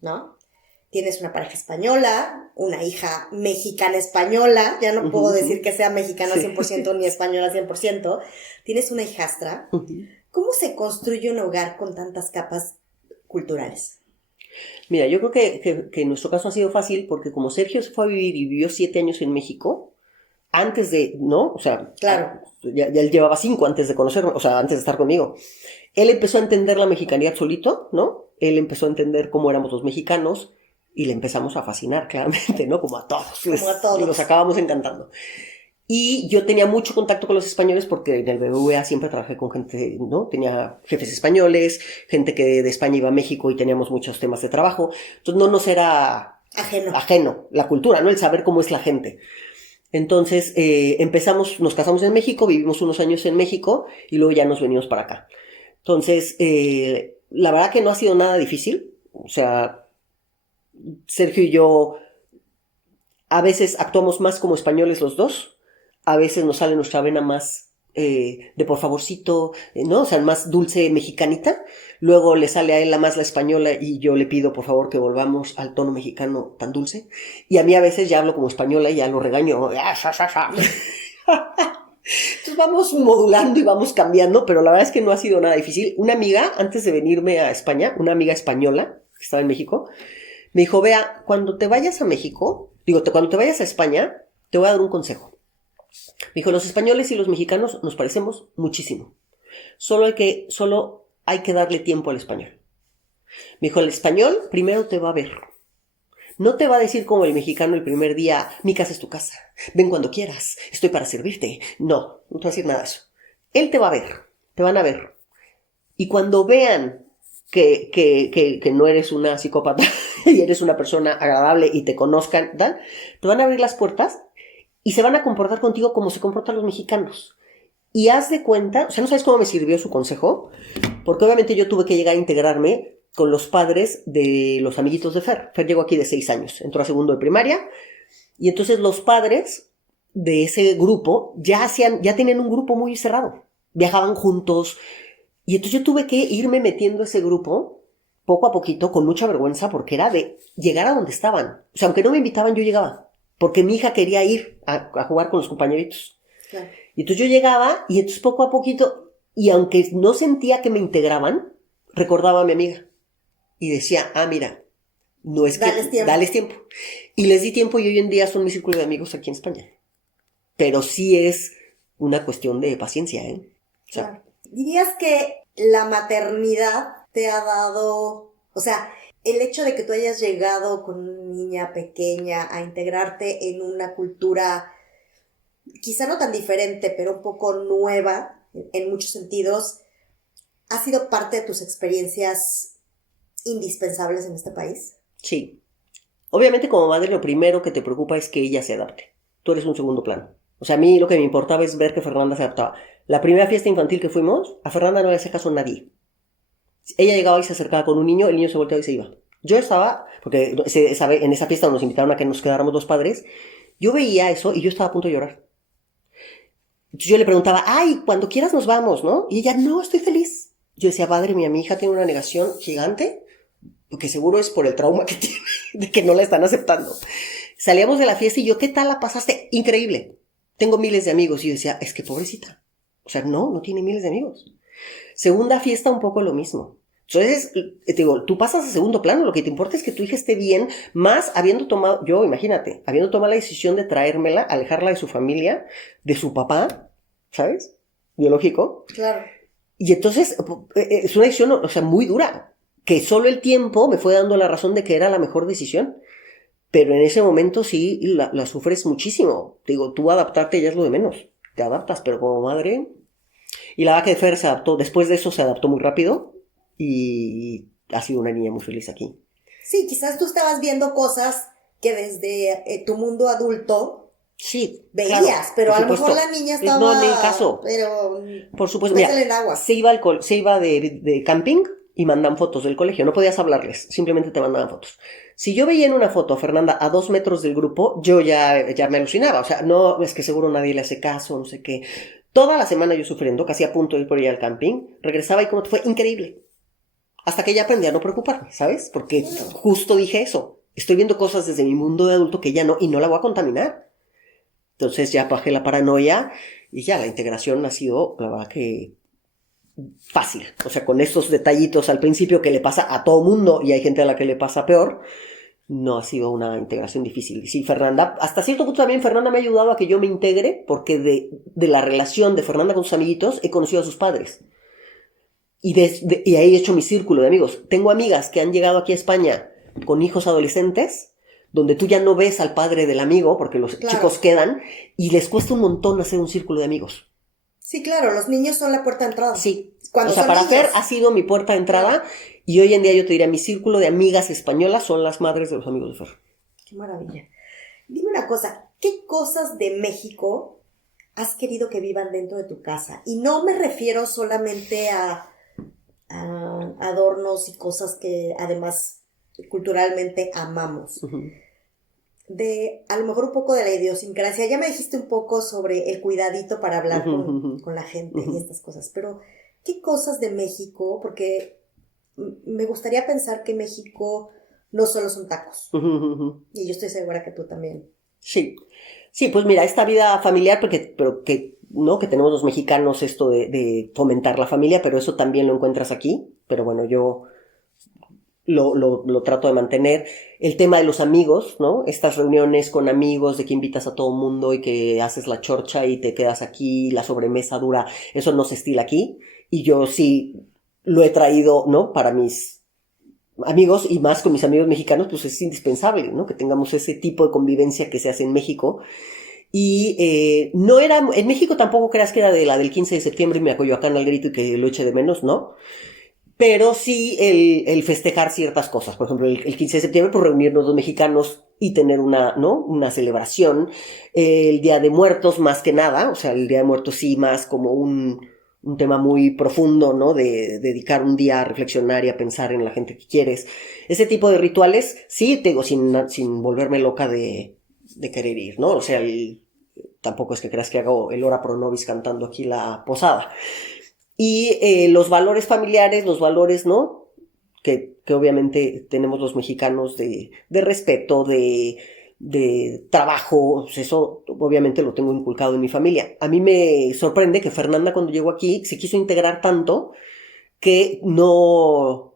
¿no? Tienes una pareja española, una hija mexicana-española, ya no puedo decir que sea mexicana 100% ni española 100%, tienes una hijastra. ¿Cómo se construye un hogar con tantas capas culturales? Mira, yo creo que en nuestro caso ha sido fácil porque como Sergio se fue a vivir y vivió 7 años en México, antes de, ¿no? O sea, claro. Ya él llevaba 5 antes de conocerme, o sea, antes de estar conmigo. Él empezó a entender la mexicanidad solito, ¿no? Él empezó a entender cómo éramos los mexicanos, y le empezamos a fascinar, claramente, ¿no? Como a todos. Como a todos. Los acabamos encantando. Y yo tenía mucho contacto con los españoles porque en el BBVA siempre trabajé con gente, ¿no? Tenía jefes españoles, gente que de España iba a México y teníamos muchos temas de trabajo. Entonces no nos era ajeno la cultura, ¿no? El saber cómo es la gente. Entonces nos casamos en México, vivimos unos años en México y luego ya nos venimos para acá. Entonces, la verdad que no ha sido nada difícil. O sea, Sergio y yo a veces actuamos más como españoles los dos, a veces nos sale nuestra vena más de por favorcito, ¿no? O sea, más dulce mexicanita, luego le sale a él más la española y yo le pido por favor que volvamos al tono mexicano tan dulce, y a mí a veces ya hablo como española y ya lo regaño. Entonces vamos modulando y vamos cambiando, pero la verdad es que no ha sido nada difícil. Una amiga, antes de venirme a España, una amiga española que estaba en México, me dijo, Bea, cuando te vayas a México, cuando te vayas a España, te voy a dar un consejo. Me dijo, los españoles y los mexicanos nos parecemos muchísimo. Solo hay que darle tiempo al español. Me dijo, el español primero te va a ver. No te va a decir como el mexicano el primer día, mi casa es tu casa, ven cuando quieras, estoy para servirte. No, no te va a decir nada de eso. Él te va a ver, te van a ver. Y cuando vean que no eres una psicópata y eres una persona agradable y te conozcan, ¿tal? Te van a abrir las puertas y se van a comportar contigo como se comportan los mexicanos. Y haz de cuenta, o sea, no sabes cómo me sirvió su consejo, porque obviamente yo tuve que llegar a integrarme con los padres de los amiguitos de Fer. Fer llegó aquí de 6 años, entró a segundo de primaria, y entonces los padres de ese grupo ya tenían un grupo muy cerrado, viajaban juntos, y entonces yo tuve que irme metiendo a ese grupo poco a poquito, con mucha vergüenza, porque era de llegar a donde estaban. O sea, aunque no me invitaban, yo llegaba, porque mi hija quería ir a jugar con los compañeritos. Claro. Y entonces yo llegaba, y entonces poco a poquito, y aunque no sentía que me integraban, recordaba a mi amiga. Y decía, mira, no es que... Dales tiempo. Y les di tiempo y hoy en día son mi círculo de amigos aquí en España. Pero sí es una cuestión de paciencia, ¿eh? O sea, claro. ¿Dirías que la maternidad te ha dado, o sea, el hecho de que tú hayas llegado con una niña pequeña a integrarte en una cultura quizá no tan diferente, pero un poco nueva en muchos sentidos, ha sido parte de tus experiencias indispensables en este país? Sí. Obviamente como madre lo primero que te preocupa es que ella se adapte. Tú eres un segundo plano. O sea, a mí lo que me importaba es ver que Fernanda se adaptaba. La primera fiesta infantil que fuimos, a Fernanda no le hacía caso a nadie. Ella llegaba y se acercaba con un niño, el niño se volteaba y se iba. Yo estaba, porque en esa fiesta nos invitaron a que nos quedáramos los padres, yo veía eso y yo estaba a punto de llorar. Entonces yo le preguntaba, cuando quieras nos vamos, ¿no? Y ella, no, estoy feliz. Yo decía, padre mía, mi hija tiene una negación gigante, que seguro es por el trauma que tiene, de que no la están aceptando. Salíamos de la fiesta y yo, ¿qué tal la pasaste? Increíble. Tengo miles de amigos. Y yo decía, es que pobrecita. O sea, no tiene miles de amigos. Segunda fiesta, un poco lo mismo. Entonces, te digo, tú pasas a segundo plano, lo que te importa es que tu hija esté bien, más habiendo tomado la decisión de traérmela, alejarla de su familia, de su papá, ¿sabes? Biológico. Claro. Y entonces, es una decisión, o sea, muy dura, que solo el tiempo me fue dando la razón de que era la mejor decisión, pero en ese momento sí la sufres muchísimo. Te digo, tú adaptarte ya es lo de menos, te adaptas, pero como madre... Y la verdad que Fer se adaptó, después de eso se adaptó muy rápido, y ha sido una niña muy feliz aquí. Sí, quizás tú estabas viendo cosas que desde tu mundo adulto sí, veías, claro, pero a lo mejor la niña estaba... No, ni el caso. Pero... Por supuesto, mira, en agua. se iba de camping y mandan fotos del colegio. No podías hablarles, simplemente te mandaban fotos. Si yo veía en una foto a Fernanda a 2 metros del grupo, yo ya me alucinaba. O sea, no, es que seguro nadie le hace caso, no sé qué. Toda la semana yo sufriendo, casi a punto de ir por ir al camping, regresaba y como fue increíble. Hasta que ya aprendí a no preocuparme, ¿sabes? Porque justo dije eso. Estoy viendo cosas desde mi mundo de adulto que ya no, y no la voy a contaminar. Entonces ya bajé la paranoia y ya la integración ha sido, la verdad que fácil. O sea, con estos detallitos al principio que le pasa a todo mundo y hay gente a la que le pasa peor, no ha sido una integración difícil. Y sí, Fernanda, hasta cierto punto también Fernanda me ha ayudado a que yo me integre, porque de la relación de Fernanda con sus amiguitos he conocido a sus padres. Y ahí he hecho mi círculo de amigos. Tengo amigas que han llegado aquí a España con hijos adolescentes, donde tú ya no ves al padre del amigo, porque los chicos quedan, y les cuesta un montón hacer un círculo de amigos. Sí, claro, los niños son la puerta de entrada. Sí, cuando o sea, para Fer ha sido mi puerta de entrada, y hoy en día yo te diría, mi círculo de amigas españolas son las madres de los amigos de Fer. Qué maravilla. Dime una cosa, ¿qué cosas de México has querido que vivan dentro de tu casa? Y no me refiero solamente a adornos y cosas que además culturalmente amamos. Uh-huh. A lo mejor un poco de la idiosincrasia. Ya me dijiste un poco sobre el cuidadito para hablar con la gente y estas cosas, pero ¿qué cosas de México? Porque me gustaría pensar que México no solo son tacos. Y yo estoy segura que tú también. Sí, pues mira, esta vida familiar, que tenemos los mexicanos esto de fomentar la familia, pero eso también lo encuentras aquí, pero bueno, yo lo trato de mantener. El tema de los amigos, ¿no? Estas reuniones con amigos de que invitas a todo el mundo y que haces la chorcha y te quedas aquí, la sobremesa dura, eso no se estila aquí, y yo sí lo he traído, ¿no? Para mis amigos y más con mis amigos mexicanos, pues es indispensable, ¿no? Que tengamos ese tipo de convivencia que se hace en México. Y no era, en México tampoco creas que era de la del 15 de septiembre y me Coyoacán al grito y que lo eche de menos, ¿no? Pero sí el festejar ciertas cosas. Por ejemplo, el 15 de septiembre, pues reunirnos los mexicanos y tener una celebración. El Día de Muertos, más que nada, o sea, el Día de Muertos sí más como un tema muy profundo, ¿no? De dedicar un día a reflexionar y a pensar en la gente que quieres. Ese tipo de rituales, sí, te digo, sin volverme loca de querer ir, ¿no? O sea, tampoco es que creas que hago el Ora Pro Nobis cantando aquí la posada. Y los valores familiares, los valores, ¿no? Que obviamente tenemos los mexicanos de respeto, de trabajo, pues eso obviamente lo tengo inculcado en mi familia. A mí me sorprende que Fernanda cuando llegó aquí se quiso integrar tanto que no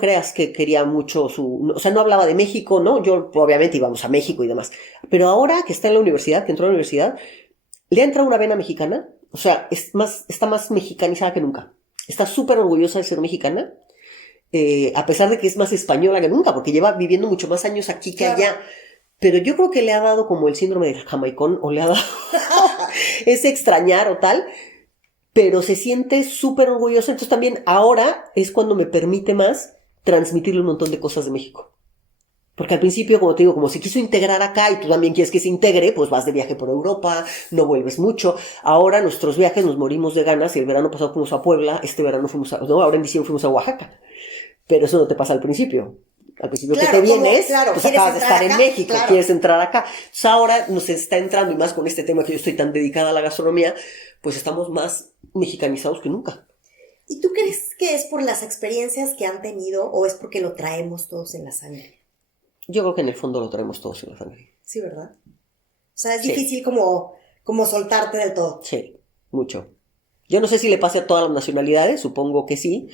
creas que quería mucho o sea, no hablaba de México, ¿no? Yo obviamente íbamos a México y demás. Pero ahora que está en la universidad, que entró a la universidad, le ha entrado una vena mexicana. O sea, está más mexicanizada que nunca. Está súper orgullosa de ser mexicana, a pesar de que es más española que nunca, porque lleva viviendo mucho más años aquí que allá. Pero yo creo que le ha dado como el síndrome del jamaicón, o le ha dado ese extrañar o tal, pero se siente súper orgullosa. Entonces también ahora es cuando me permite más transmitirle un montón de cosas de México. Porque al principio, como te digo, como se quiso integrar acá y tú también quieres que se integre, pues vas de viaje por Europa, no vuelves mucho. Ahora nuestros viajes nos morimos de ganas y el verano pasado fuimos a Puebla, este verano ahora en diciembre fuimos a Oaxaca. Pero eso no te pasa al principio. Al principio que te vienes, pues acabas de estar en México, quieres entrar acá. Entonces ahora nos está entrando, y más con este tema que yo estoy tan dedicada a la gastronomía, pues estamos más mexicanizados que nunca. ¿Y tú crees que es por las experiencias que han tenido o es porque lo traemos todos en la sangre? Yo creo que en el fondo lo traemos todos en la sangre. Sí, ¿verdad? O sea, es difícil como soltarte del todo. Sí, mucho. Yo no sé si le pase a todas las nacionalidades, supongo que sí,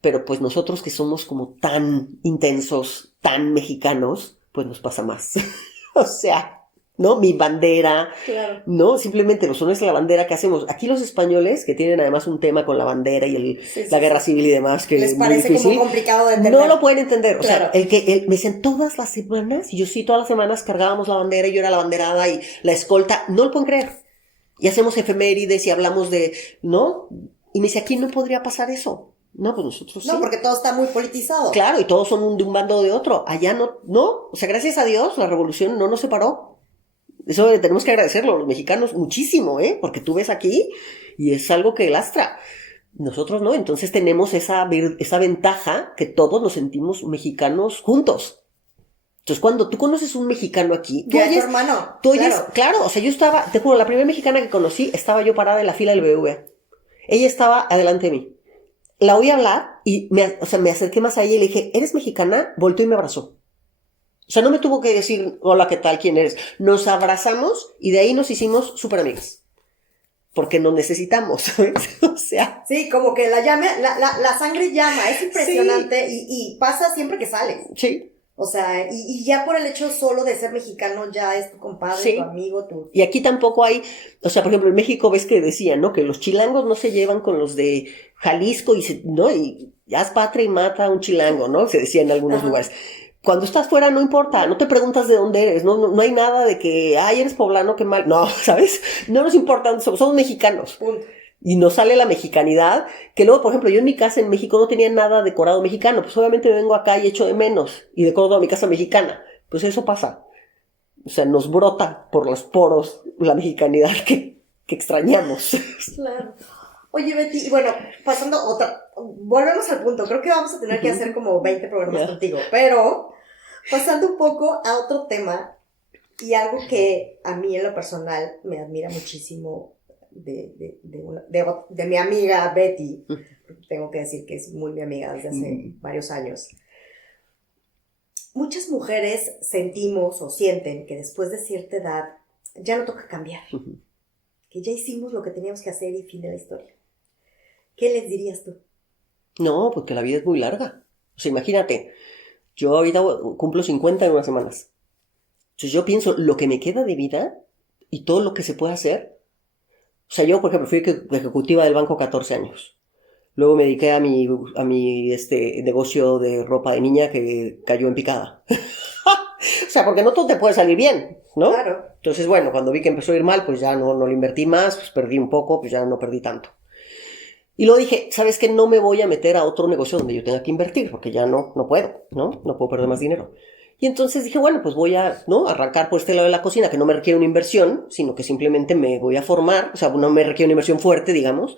pero pues nosotros que somos como tan intensos, tan mexicanos, pues nos pasa más. O sea, ¿no? Mi bandera, claro. ¿no? Simplemente los honores de la bandera que hacemos. Aquí los españoles, que tienen además un tema con la bandera y la guerra civil y demás, que les es parece muy difícil, como complicado de entender. no lo pueden entender. O claro. sea, me dicen todas las semanas, y yo sí, todas las semanas cargábamos la bandera y yo era la banderada y la escolta, no lo pueden creer. Y hacemos efemérides y hablamos de, ¿no? Y me dice, aquí no podría pasar eso. No, pues nosotros sí. No, porque todo está muy politizado. Claro, y todos son de un bando o de otro. Allá no. O sea, gracias a Dios, la revolución no nos separó. Eso tenemos que agradecerlo los mexicanos muchísimo, porque tú ves aquí y es algo que lastra. Nosotros no, entonces tenemos esa ventaja que todos nos sentimos mexicanos juntos. Entonces, cuando tú conoces un mexicano aquí, tú oyes, hermano. Tú oyes, claro, o sea, yo estaba, te juro, la primera mexicana que conocí, estaba yo parada en la fila del BBVA. Ella estaba adelante de mí. La oí hablar y me acerqué más a ella y le dije, ¿eres mexicana? Volteó y me abrazó. O sea, no me tuvo que decir, hola, ¿qué tal? ¿Quién eres? Nos abrazamos y de ahí nos hicimos súper amigas. Porque nos necesitamos, ¿sabes? O sea. Sí, como que la sangre llama, es impresionante sí. y pasa siempre que sale. Sí. O sea, y ya por el hecho solo de ser mexicano ya es tu compadre, sí. Tu amigo, tu... Y aquí tampoco hay, o sea, por ejemplo, en México ves que decían, ¿no? Que los chilangos no se llevan con los de Jalisco ¿no? Y haz patria y mata a un chilango, ¿no? Se decía en algunos lugares. Cuando estás fuera no importa, no te preguntas de dónde eres, no hay nada de que, ay, eres poblano, qué mal. No, ¿sabes? No nos importa, somos mexicanos. Punto. Y nos sale la mexicanidad, que luego, por ejemplo, yo en mi casa en México no tenía nada decorado mexicano, pues obviamente vengo acá y echo de menos, y decoro toda mi casa mexicana. Pues eso pasa. O sea, nos brota por los poros la mexicanidad que extrañamos. Claro. Oye, Betty, y bueno, volvemos al punto, creo que vamos a tener que hacer como 20 programas contigo, pero pasando un poco a otro tema, y algo que a mí en lo personal me admira muchísimo de mi amiga Betty, tengo que decir que es muy mi amiga desde hace varios años. Muchas mujeres sentimos o sienten que después de cierta edad ya no toca cambiar, que ya hicimos lo que teníamos que hacer y fin de la historia. ¿Qué les dirías tú? No, porque la vida es muy larga. O sea, imagínate, yo ahorita cumplo 50 en unas semanas. Entonces yo pienso, lo que me queda de vida y todo lo que se puede hacer. O sea, yo, por ejemplo, fui ejecutiva del banco 14 años. Luego me dediqué a mi negocio de ropa de niña que cayó en picada. O sea, porque no todo te puede salir bien, ¿no? Claro. Entonces, bueno, cuando vi que empezó a ir mal, pues ya no lo invertí más, pues perdí un poco, pues ya no perdí tanto. Y luego dije, ¿sabes qué? No me voy a meter a otro negocio donde yo tenga que invertir, porque ya no puedo, ¿no? No puedo perder más dinero. Y entonces dije, bueno, pues voy a, ¿no?, arrancar por este lado de la cocina, que no me requiere una inversión, sino que simplemente me voy a formar, o sea, no me requiere una inversión fuerte, digamos,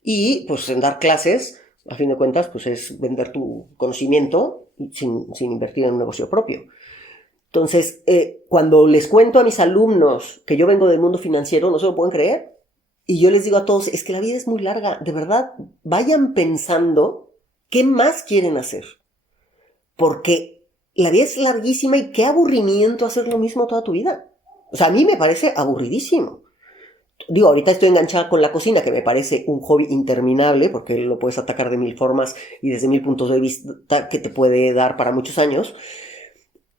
y pues en dar clases, a fin de cuentas, pues es vender tu conocimiento sin invertir en un negocio propio. Entonces, cuando les cuento a mis alumnos que yo vengo del mundo financiero, no se lo pueden creer. Y yo les digo a todos, es que la vida es muy larga, de verdad, vayan pensando qué más quieren hacer. Porque la vida es larguísima y qué aburrimiento hacer lo mismo toda tu vida. O sea, a mí me parece aburridísimo. Digo, ahorita estoy enganchada con la cocina, que me parece un hobby interminable, porque lo puedes atacar de 1000 formas y desde 1000 puntos de vista que te puede dar para muchos años.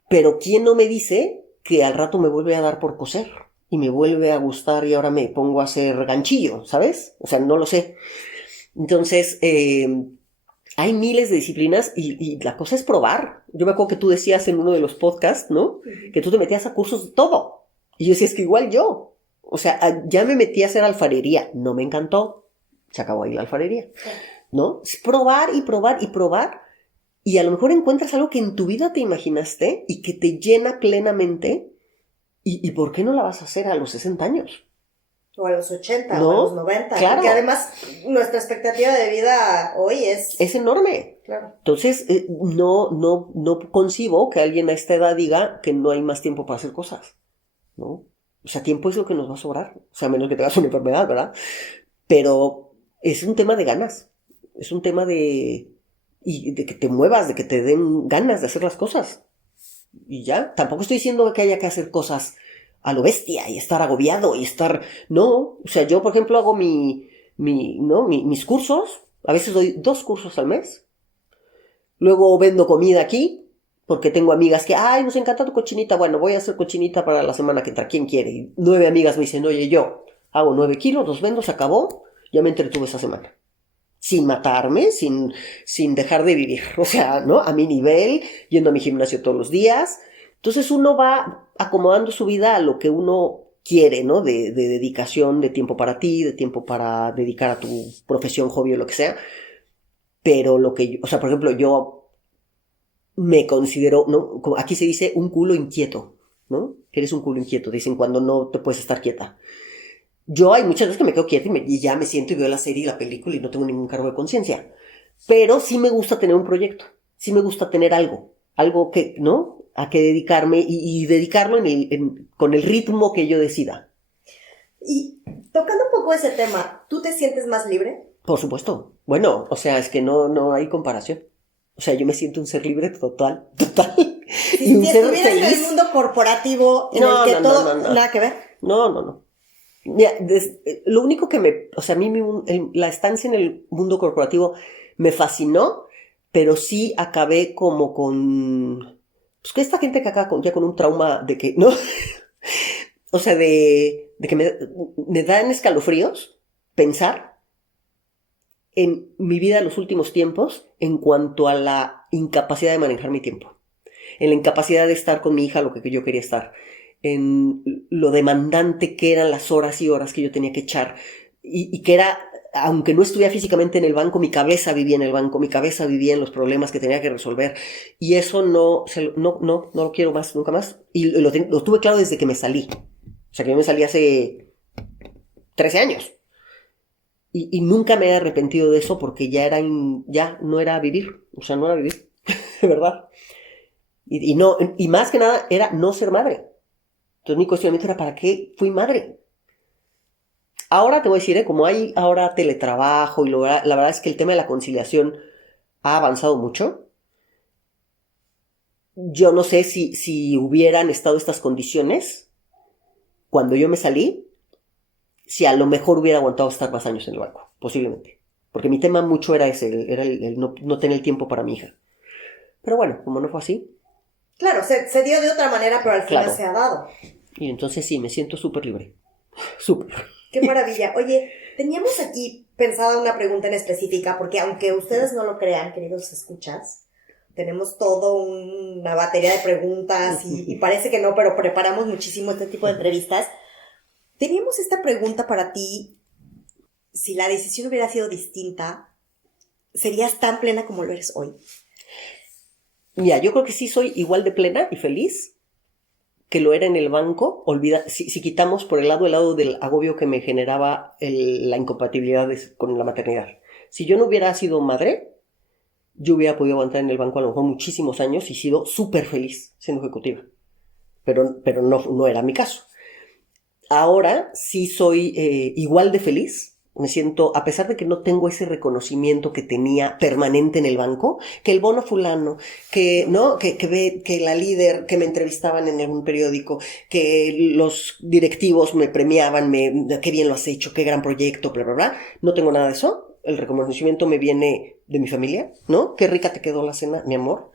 Pero ¿quién no me dice que al rato me vuelve a dar por coser? Y me vuelve a gustar y ahora me pongo a hacer ganchillo, ¿sabes? O sea, no lo sé. Entonces, hay miles de disciplinas y la cosa es probar. Yo me acuerdo que tú decías en uno de los podcasts, ¿no? Que tú te metías a cursos de todo. Y yo decía, es que igual yo. O sea, ya me metí a hacer alfarería. No me encantó. Se acabó ahí la alfarería, ¿no? Es probar y probar y probar. Y a lo mejor encuentras algo que en tu vida te imaginaste y que te llena plenamente. ¿Y por qué no la vas a hacer a los 60 años? O a los 80, ¿No? o a los 90. Claro. Porque además nuestra expectativa de vida hoy es enorme. Claro. Entonces, no concibo que alguien a esta edad diga que no hay más tiempo para hacer cosas, ¿no? O sea, tiempo es lo que nos va a sobrar. O sea, a menos que tengas una enfermedad, ¿verdad? Pero es un tema de ganas. Es un tema de que te muevas, de que te den ganas de hacer las cosas. Y ya, tampoco estoy diciendo que haya que hacer cosas a lo bestia y estar agobiado y estar... No, o sea, yo, por ejemplo, hago mis cursos. A veces doy 2 cursos al mes. Luego vendo comida aquí, porque tengo amigas que, ay, nos encanta tu cochinita. Bueno, voy a hacer cochinita para la semana que entra. ¿Quién quiere? Y 9 amigas me dicen, oye, yo hago 9 kilos, los vendo, se acabó. Ya me entretuve esa semana. Sin matarme, sin dejar de vivir. O sea, ¿no? A mi nivel, yendo a mi gimnasio todos los días. Entonces uno va acomodando su vida a lo que uno quiere, ¿no? De dedicación, de tiempo para ti, de tiempo para dedicar a tu profesión, hobby o lo que sea. Pero lo que yo, o sea, por ejemplo, yo me considero, ¿no? Aquí se dice un culo inquieto, ¿no? Que eres un culo inquieto, dicen cuando no te puedes estar quieta. Yo hay muchas veces que me quedo quieta y ya me siento y veo la serie y la película y no tengo ningún cargo de conciencia. Pero sí me gusta tener un proyecto, sí me gusta tener algo que, ¿no? A que dedicarme y dedicarlo con el ritmo que yo decida. Y tocando un poco ese tema, ¿tú te sientes más libre? Por supuesto. Bueno, o sea, es que no hay comparación. O sea, yo me siento un ser libre total. Si estuvieras en el mundo corporativo en el que todo... Nada que ver. No. Mira, lo único que o sea, a mí la estancia en el mundo corporativo me fascinó, pero sí acabé como con... Pues que esta gente que acaba ya con un trauma de que, ¿no? O sea, de que me dan escalofríos pensar en mi vida en los últimos tiempos en cuanto a la incapacidad de manejar mi tiempo, en la incapacidad de estar con mi hija lo que yo quería estar, en lo demandante que eran las horas y horas que yo tenía que echar y que era, aunque no estuviera físicamente en el banco, mi cabeza vivía en el banco, mi cabeza vivía en los problemas que tenía que resolver y eso no lo quiero más, nunca más, y lo tuve claro desde que me salí. O sea, que yo me salí hace 13 años. Y nunca me he arrepentido de eso porque ya no era vivir. O sea, no era vivir. De verdad. Y más que nada era no ser madre. Entonces mi cuestionamiento era ¿para qué fui madre? Ahora te voy a decir, como hay ahora teletrabajo y la verdad es que el tema de la conciliación ha avanzado mucho. Yo no sé si hubieran estado estas condiciones cuando yo me salí, si a lo mejor hubiera aguantado estar más años en el banco, posiblemente. Porque mi tema mucho era ese, era el no tener tiempo para mi hija. Pero bueno, como no fue así. Claro, se dio de otra manera, pero al final Claro. se ha dado. Y entonces sí, me siento súper libre. Súper. Qué maravilla. Oye, teníamos aquí pensado una pregunta en específica, porque aunque ustedes no lo crean, queridos escuchas, tenemos todo una batería de preguntas y parece que no, pero preparamos muchísimo este tipo de entrevistas. Teníamos esta pregunta para ti: si la decisión hubiera sido distinta, ¿serías tan plena como lo eres hoy? Mira, yo creo que sí soy igual de plena y feliz que lo era en el banco. Si quitamos por el lado del agobio que me generaba la incompatibilidad con la maternidad. Si yo no hubiera sido madre, yo hubiera podido aguantar en el banco a lo mejor muchísimos años y sido súper feliz siendo ejecutiva. Pero no era mi caso. Ahora sí soy igual de feliz. Me siento, a pesar de que no tengo ese reconocimiento que tenía permanente en el banco, que el bono fulano, que la líder que me entrevistaban en algún periódico, que los directivos me premiaban, qué bien lo has hecho, qué gran proyecto, bla, bla, bla. No tengo nada de eso. El reconocimiento me viene de mi familia, ¿no? Qué rica te quedó la cena, mi amor.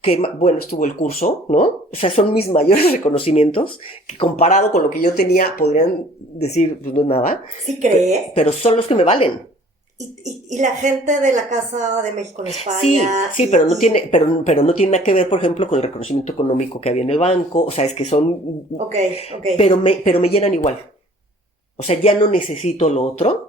Qué bueno estuvo el curso, ¿no? O sea, son mis mayores reconocimientos, que comparado con lo que yo tenía, podrían decir, pues no es nada. ¿Sí crees? Pero son los que me valen. Y la gente de la Casa de México en España. Sí, pero no tiene nada que ver, por ejemplo, con el reconocimiento económico que había en el banco. O sea, es que son. Ok. Pero me llenan igual. O sea, ya no necesito lo otro.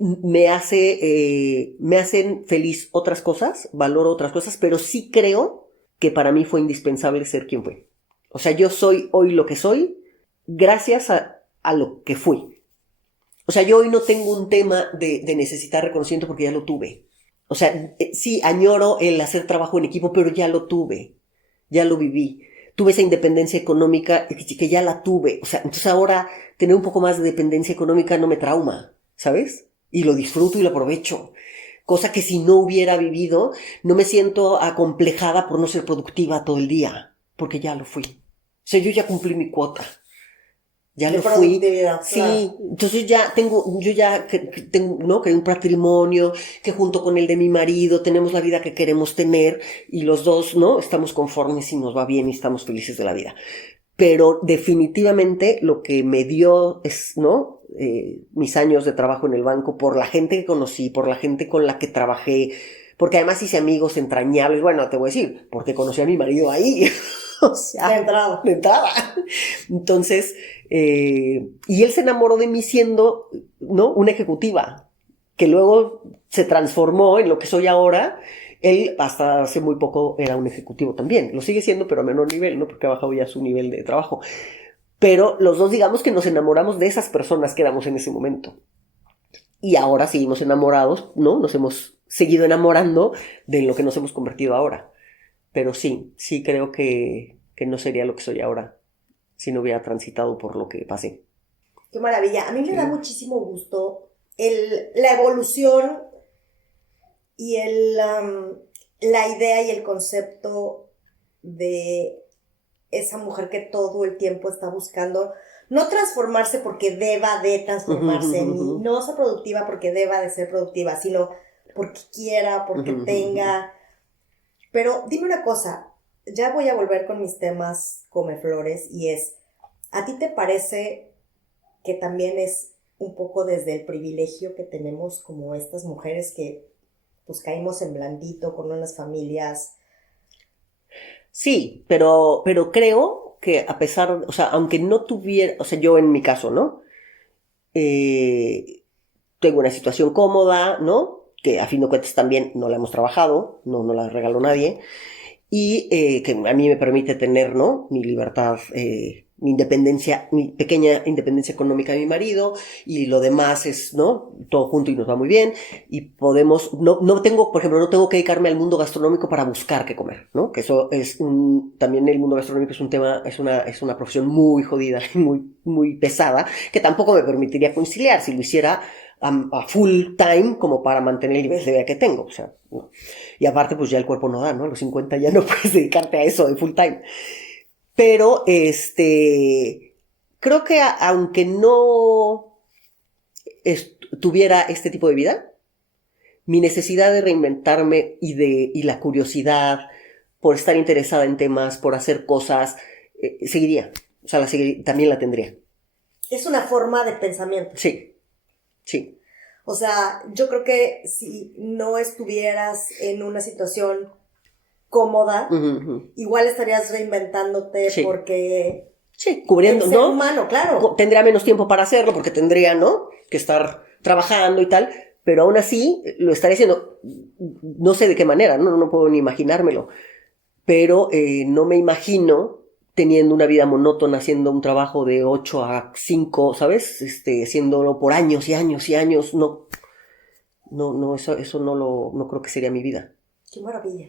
Me hacen feliz otras cosas, valoro otras cosas, pero sí creo que para mí fue indispensable ser quien fue. O sea, yo soy hoy lo que soy gracias a lo que fui. O sea, yo hoy no tengo un tema de necesitar reconocimiento porque ya lo tuve. O sea, sí, añoro el hacer trabajo en equipo, pero ya lo tuve, ya lo viví. Tuve esa independencia económica que ya la tuve. O sea, entonces ahora tener un poco más de dependencia económica no me trauma, ¿sabes? Y lo disfruto y lo aprovecho. Cosa que si no hubiera vivido, no me siento acomplejada por no ser productiva todo el día. Porque ya lo fui. O sea, yo ya cumplí mi cuota. Ya lo fui. Sí, claro. Entonces yo ya tengo, ¿no? Creé un patrimonio que junto con el de mi marido tenemos la vida que queremos tener y los dos, ¿no? Estamos conformes y nos va bien y estamos felices de la vida. Pero definitivamente lo que me dio es, ¿no? Mis años de trabajo en el banco, por la gente que conocí, por la gente con la que trabajé, porque además hice amigos entrañables. Bueno, te voy a decir, porque conocí a mi marido ahí. O sea, de entrada. Entonces, y él se enamoró de mí siendo, ¿no? Una ejecutiva, que luego se transformó en lo que soy ahora. Él hasta hace muy poco era un ejecutivo también. Lo sigue siendo, pero a menor nivel, ¿no? Porque ha bajado ya su nivel de trabajo. Pero los dos, digamos que nos enamoramos de esas personas que éramos en ese momento. Y ahora seguimos enamorados, ¿no? Nos hemos seguido enamorando de lo que nos hemos convertido ahora. Pero sí creo que no sería lo que soy ahora si no hubiera transitado por lo que pasé. Qué maravilla. A mí me da muchísimo gusto la evolución y la idea y el concepto de esa mujer que todo el tiempo está buscando no transformarse porque deba de transformarse, ni no ser productiva porque deba de ser productiva, sino porque quiera, porque tenga. Pero dime una cosa, ya voy a volver con mis temas comeflores, y es, ¿a ti te parece que también es un poco desde el privilegio que tenemos como estas mujeres que pues caímos en blandito con unas familias? Sí, pero creo que a pesar, o sea, aunque no tuviera, o sea, yo en mi caso, ¿no? Tengo una situación cómoda, ¿no? Que a fin de cuentas también no la hemos trabajado, no la regaló nadie, y que a mí me permite tener, ¿no? Mi libertad, mi independencia, mi pequeña independencia económica de mi marido, y lo demás es, ¿no? Todo junto y nos va muy bien, y podemos, no tengo, por ejemplo, no tengo que dedicarme al mundo gastronómico para buscar qué comer, ¿no? Que eso es también el mundo gastronómico es un tema, es una profesión muy jodida y muy, muy pesada, que tampoco me permitiría conciliar si lo hiciera a full time como para mantener el nivel de vida que tengo, o sea, ¿no? Y aparte pues ya el cuerpo no da, ¿no? A los 50 ya no puedes dedicarte a eso de full time. Pero creo que aunque no tuviera este tipo de vida, mi necesidad de reinventarme y la curiosidad por estar interesada en temas, por hacer cosas, seguiría. O sea, también la tendría. Es una forma de pensamiento. Sí. O sea, yo creo que si no estuvieras en una situación cómoda, igual estarías reinventándote porque... Sí, cubriendo, el ser ¿no? humano, claro. Tendría menos tiempo para hacerlo porque tendría, ¿no?, que estar trabajando y tal, pero aún así lo estaría haciendo, no sé de qué manera, no puedo ni imaginármelo, pero no me imagino teniendo una vida monótona, haciendo un trabajo de 8 a 5, ¿sabes? Haciéndolo por años y años y años, no, eso no creo que sería mi vida. Qué maravilla.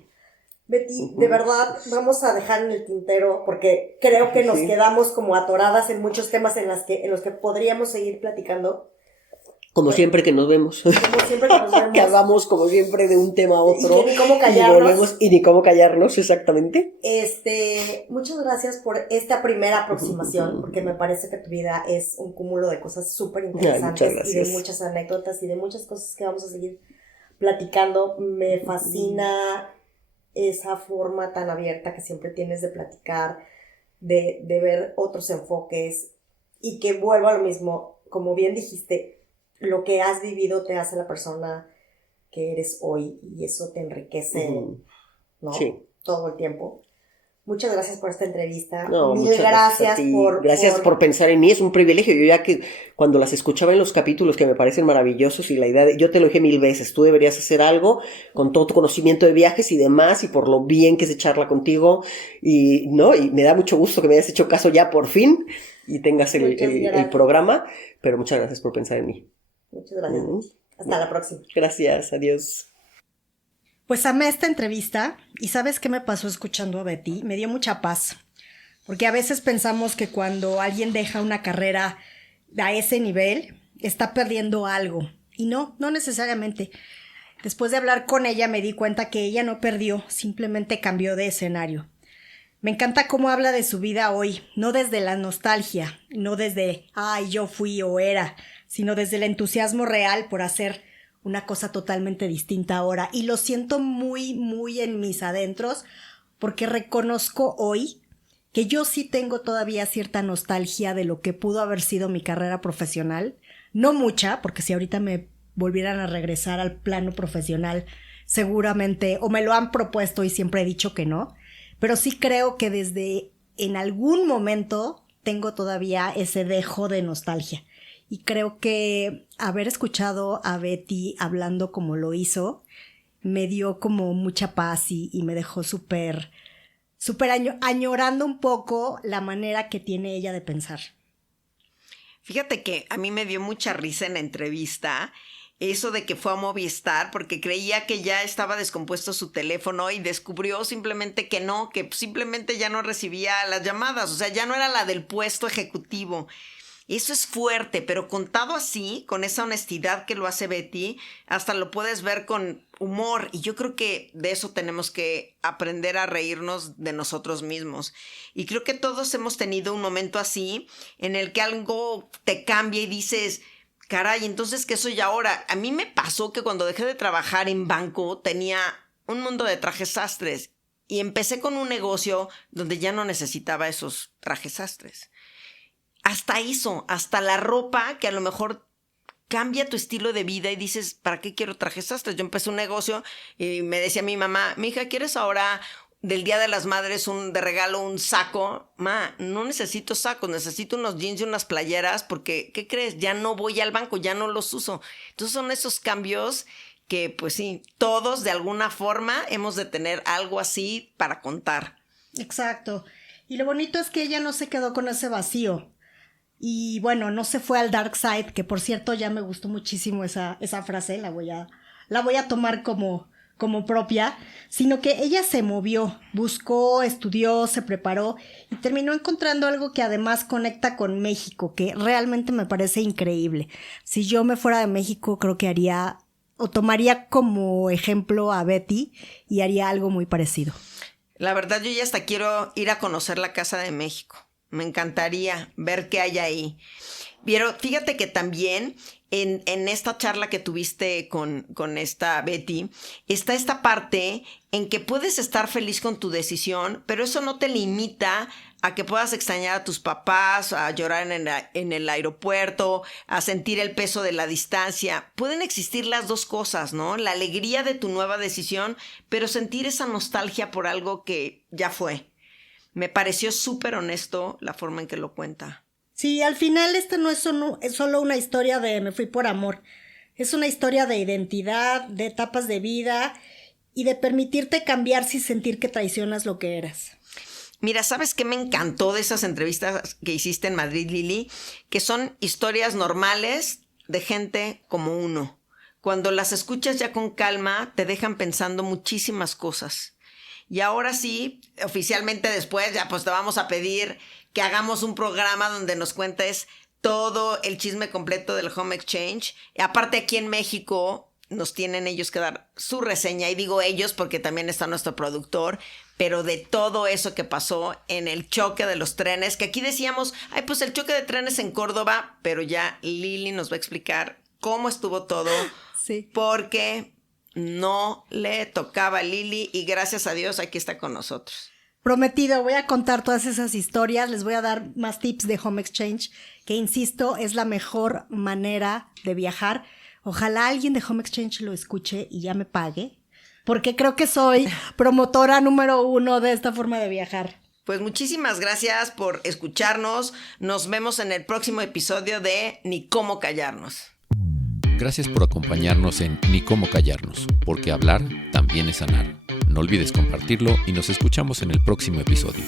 Betty, de verdad, vamos a dejar en el tintero porque creo que nos quedamos como atoradas en muchos temas en los que podríamos seguir platicando. Como siempre que nos vemos. Como siempre que nos vemos. Que hablamos como siempre de un tema a otro. Y ni cómo callarnos. Y ni cómo callarnos, exactamente. Muchas gracias por esta primera aproximación, porque me parece que tu vida es un cúmulo de cosas súper interesantes y de muchas anécdotas y de muchas cosas que vamos a seguir platicando. Me fascina esa forma tan abierta que siempre tienes de platicar, de ver otros enfoques y que vuelvo a lo mismo, como bien dijiste, lo que has vivido te hace la persona que eres hoy y eso te enriquece, ¿no? Sí. Todo el tiempo. Muchas gracias por esta entrevista. No, Mil gracias por pensar en mí, es un privilegio. Yo ya que cuando las escuchaba en los capítulos que me parecen maravillosos y la idea yo te lo dije 1000 veces, tú deberías hacer algo con todo tu conocimiento de viajes y demás y por lo bien que se charla contigo y me da mucho gusto que me hayas hecho caso ya por fin y tengas el programa, pero muchas gracias por pensar en mí. Muchas gracias. Hasta la próxima. Gracias, adiós. Pues amé esta entrevista y ¿sabes qué me pasó escuchando a Betty? Me dio mucha paz, porque a veces pensamos que cuando alguien deja una carrera a ese nivel, está perdiendo algo. Y no necesariamente. Después de hablar con ella me di cuenta que ella no perdió, simplemente cambió de escenario. Me encanta cómo habla de su vida hoy, no desde la nostalgia, no desde, ay, yo fui o era, sino desde el entusiasmo real por hacer una cosa totalmente distinta ahora. Y lo siento muy, muy en mis adentros, porque reconozco hoy que yo sí tengo todavía cierta nostalgia de lo que pudo haber sido mi carrera profesional. No mucha, porque si ahorita me volvieran a regresar al plano profesional, seguramente, o me lo han propuesto y siempre he dicho que no, pero sí creo que desde en algún momento tengo todavía ese dejo de nostalgia. Y creo que haber escuchado a Betty hablando como lo hizo me dio como mucha paz y me dejó súper añorando un poco la manera que tiene ella de pensar. Fíjate que a mí me dio mucha risa en la entrevista eso de que fue a Movistar porque creía que ya estaba descompuesto su teléfono y descubrió simplemente que no, que simplemente ya no recibía las llamadas, o sea, ya no era la del puesto ejecutivo. Eso es fuerte, pero contado así, con esa honestidad que lo hace Betty, hasta lo puedes ver con humor. Y yo creo que de eso tenemos que aprender a reírnos de nosotros mismos. Y creo que todos hemos tenido un momento así, en el que algo te cambia y dices, caray, entonces, ¿qué soy ahora? A mí me pasó que cuando dejé de trabajar en banco, tenía un mundo de trajes sastres. Y empecé con un negocio donde ya no necesitaba esos trajes sastres. Hasta eso, hasta la ropa que a lo mejor cambia tu estilo de vida y dices, ¿para qué quiero trajes sastres? Yo empecé un negocio y me decía mi mamá, mija, ¿quieres ahora del Día de las Madres de regalo un saco? Ma, no necesito sacos, necesito unos jeans y unas playeras porque, ¿qué crees? Ya no voy al banco, ya no los uso. Entonces son esos cambios que, pues sí, todos de alguna forma hemos de tener algo así para contar. Exacto. Y lo bonito es que ella no se quedó con ese vacío. Y bueno, no se fue al dark side, que por cierto ya me gustó muchísimo esa frase, la voy a tomar como propia, sino que ella se movió, buscó, estudió, se preparó y terminó encontrando algo que además conecta con México, que realmente me parece increíble. Si yo me fuera de México, creo que haría o tomaría como ejemplo a Betty y haría algo muy parecido. La verdad, yo ya hasta quiero ir a conocer la Casa de México. Me encantaría ver qué hay ahí. Pero fíjate que también en esta charla que tuviste con esta Betty, está esta parte en que puedes estar feliz con tu decisión, pero eso no te limita a que puedas extrañar a tus papás, a llorar en el aeropuerto, a sentir el peso de la distancia. Pueden existir las dos cosas, ¿no? La alegría de tu nueva decisión, pero sentir esa nostalgia por algo que ya fue. Me pareció súper honesto la forma en que lo cuenta. Sí, al final no es solo una historia de me fui por amor. Es una historia de identidad, de etapas de vida y de permitirte cambiar sin sentir que traicionas lo que eras. Mira, ¿sabes qué me encantó de esas entrevistas que hiciste en Madrid, Lili? Que son historias normales de gente como uno. Cuando las escuchas ya con calma, te dejan pensando muchísimas cosas. Y ahora sí, oficialmente después, ya pues te vamos a pedir que hagamos un programa donde nos cuentes todo el chisme completo del Home Exchange. Y aparte aquí en México nos tienen ellos que dar su reseña, y digo ellos porque también está nuestro productor, pero de todo eso que pasó en el choque de los trenes, que aquí decíamos, ay, pues el choque de trenes en Córdoba, pero ya Lili nos va a explicar cómo estuvo todo, Sí. porque no le tocaba a Lili y gracias a Dios aquí está con nosotros. Prometido, voy a contar todas esas historias, les voy a dar más tips de Home Exchange, que insisto, es la mejor manera de viajar. Ojalá alguien de Home Exchange lo escuche y ya me pague, porque creo que soy promotora número 1 de esta forma de viajar. Pues muchísimas gracias por escucharnos. Nos vemos en el próximo episodio de Ni Cómo Callarnos. Gracias por acompañarnos en Ni Cómo Callarnos, porque hablar también es sanar. No olvides compartirlo y nos escuchamos en el próximo episodio.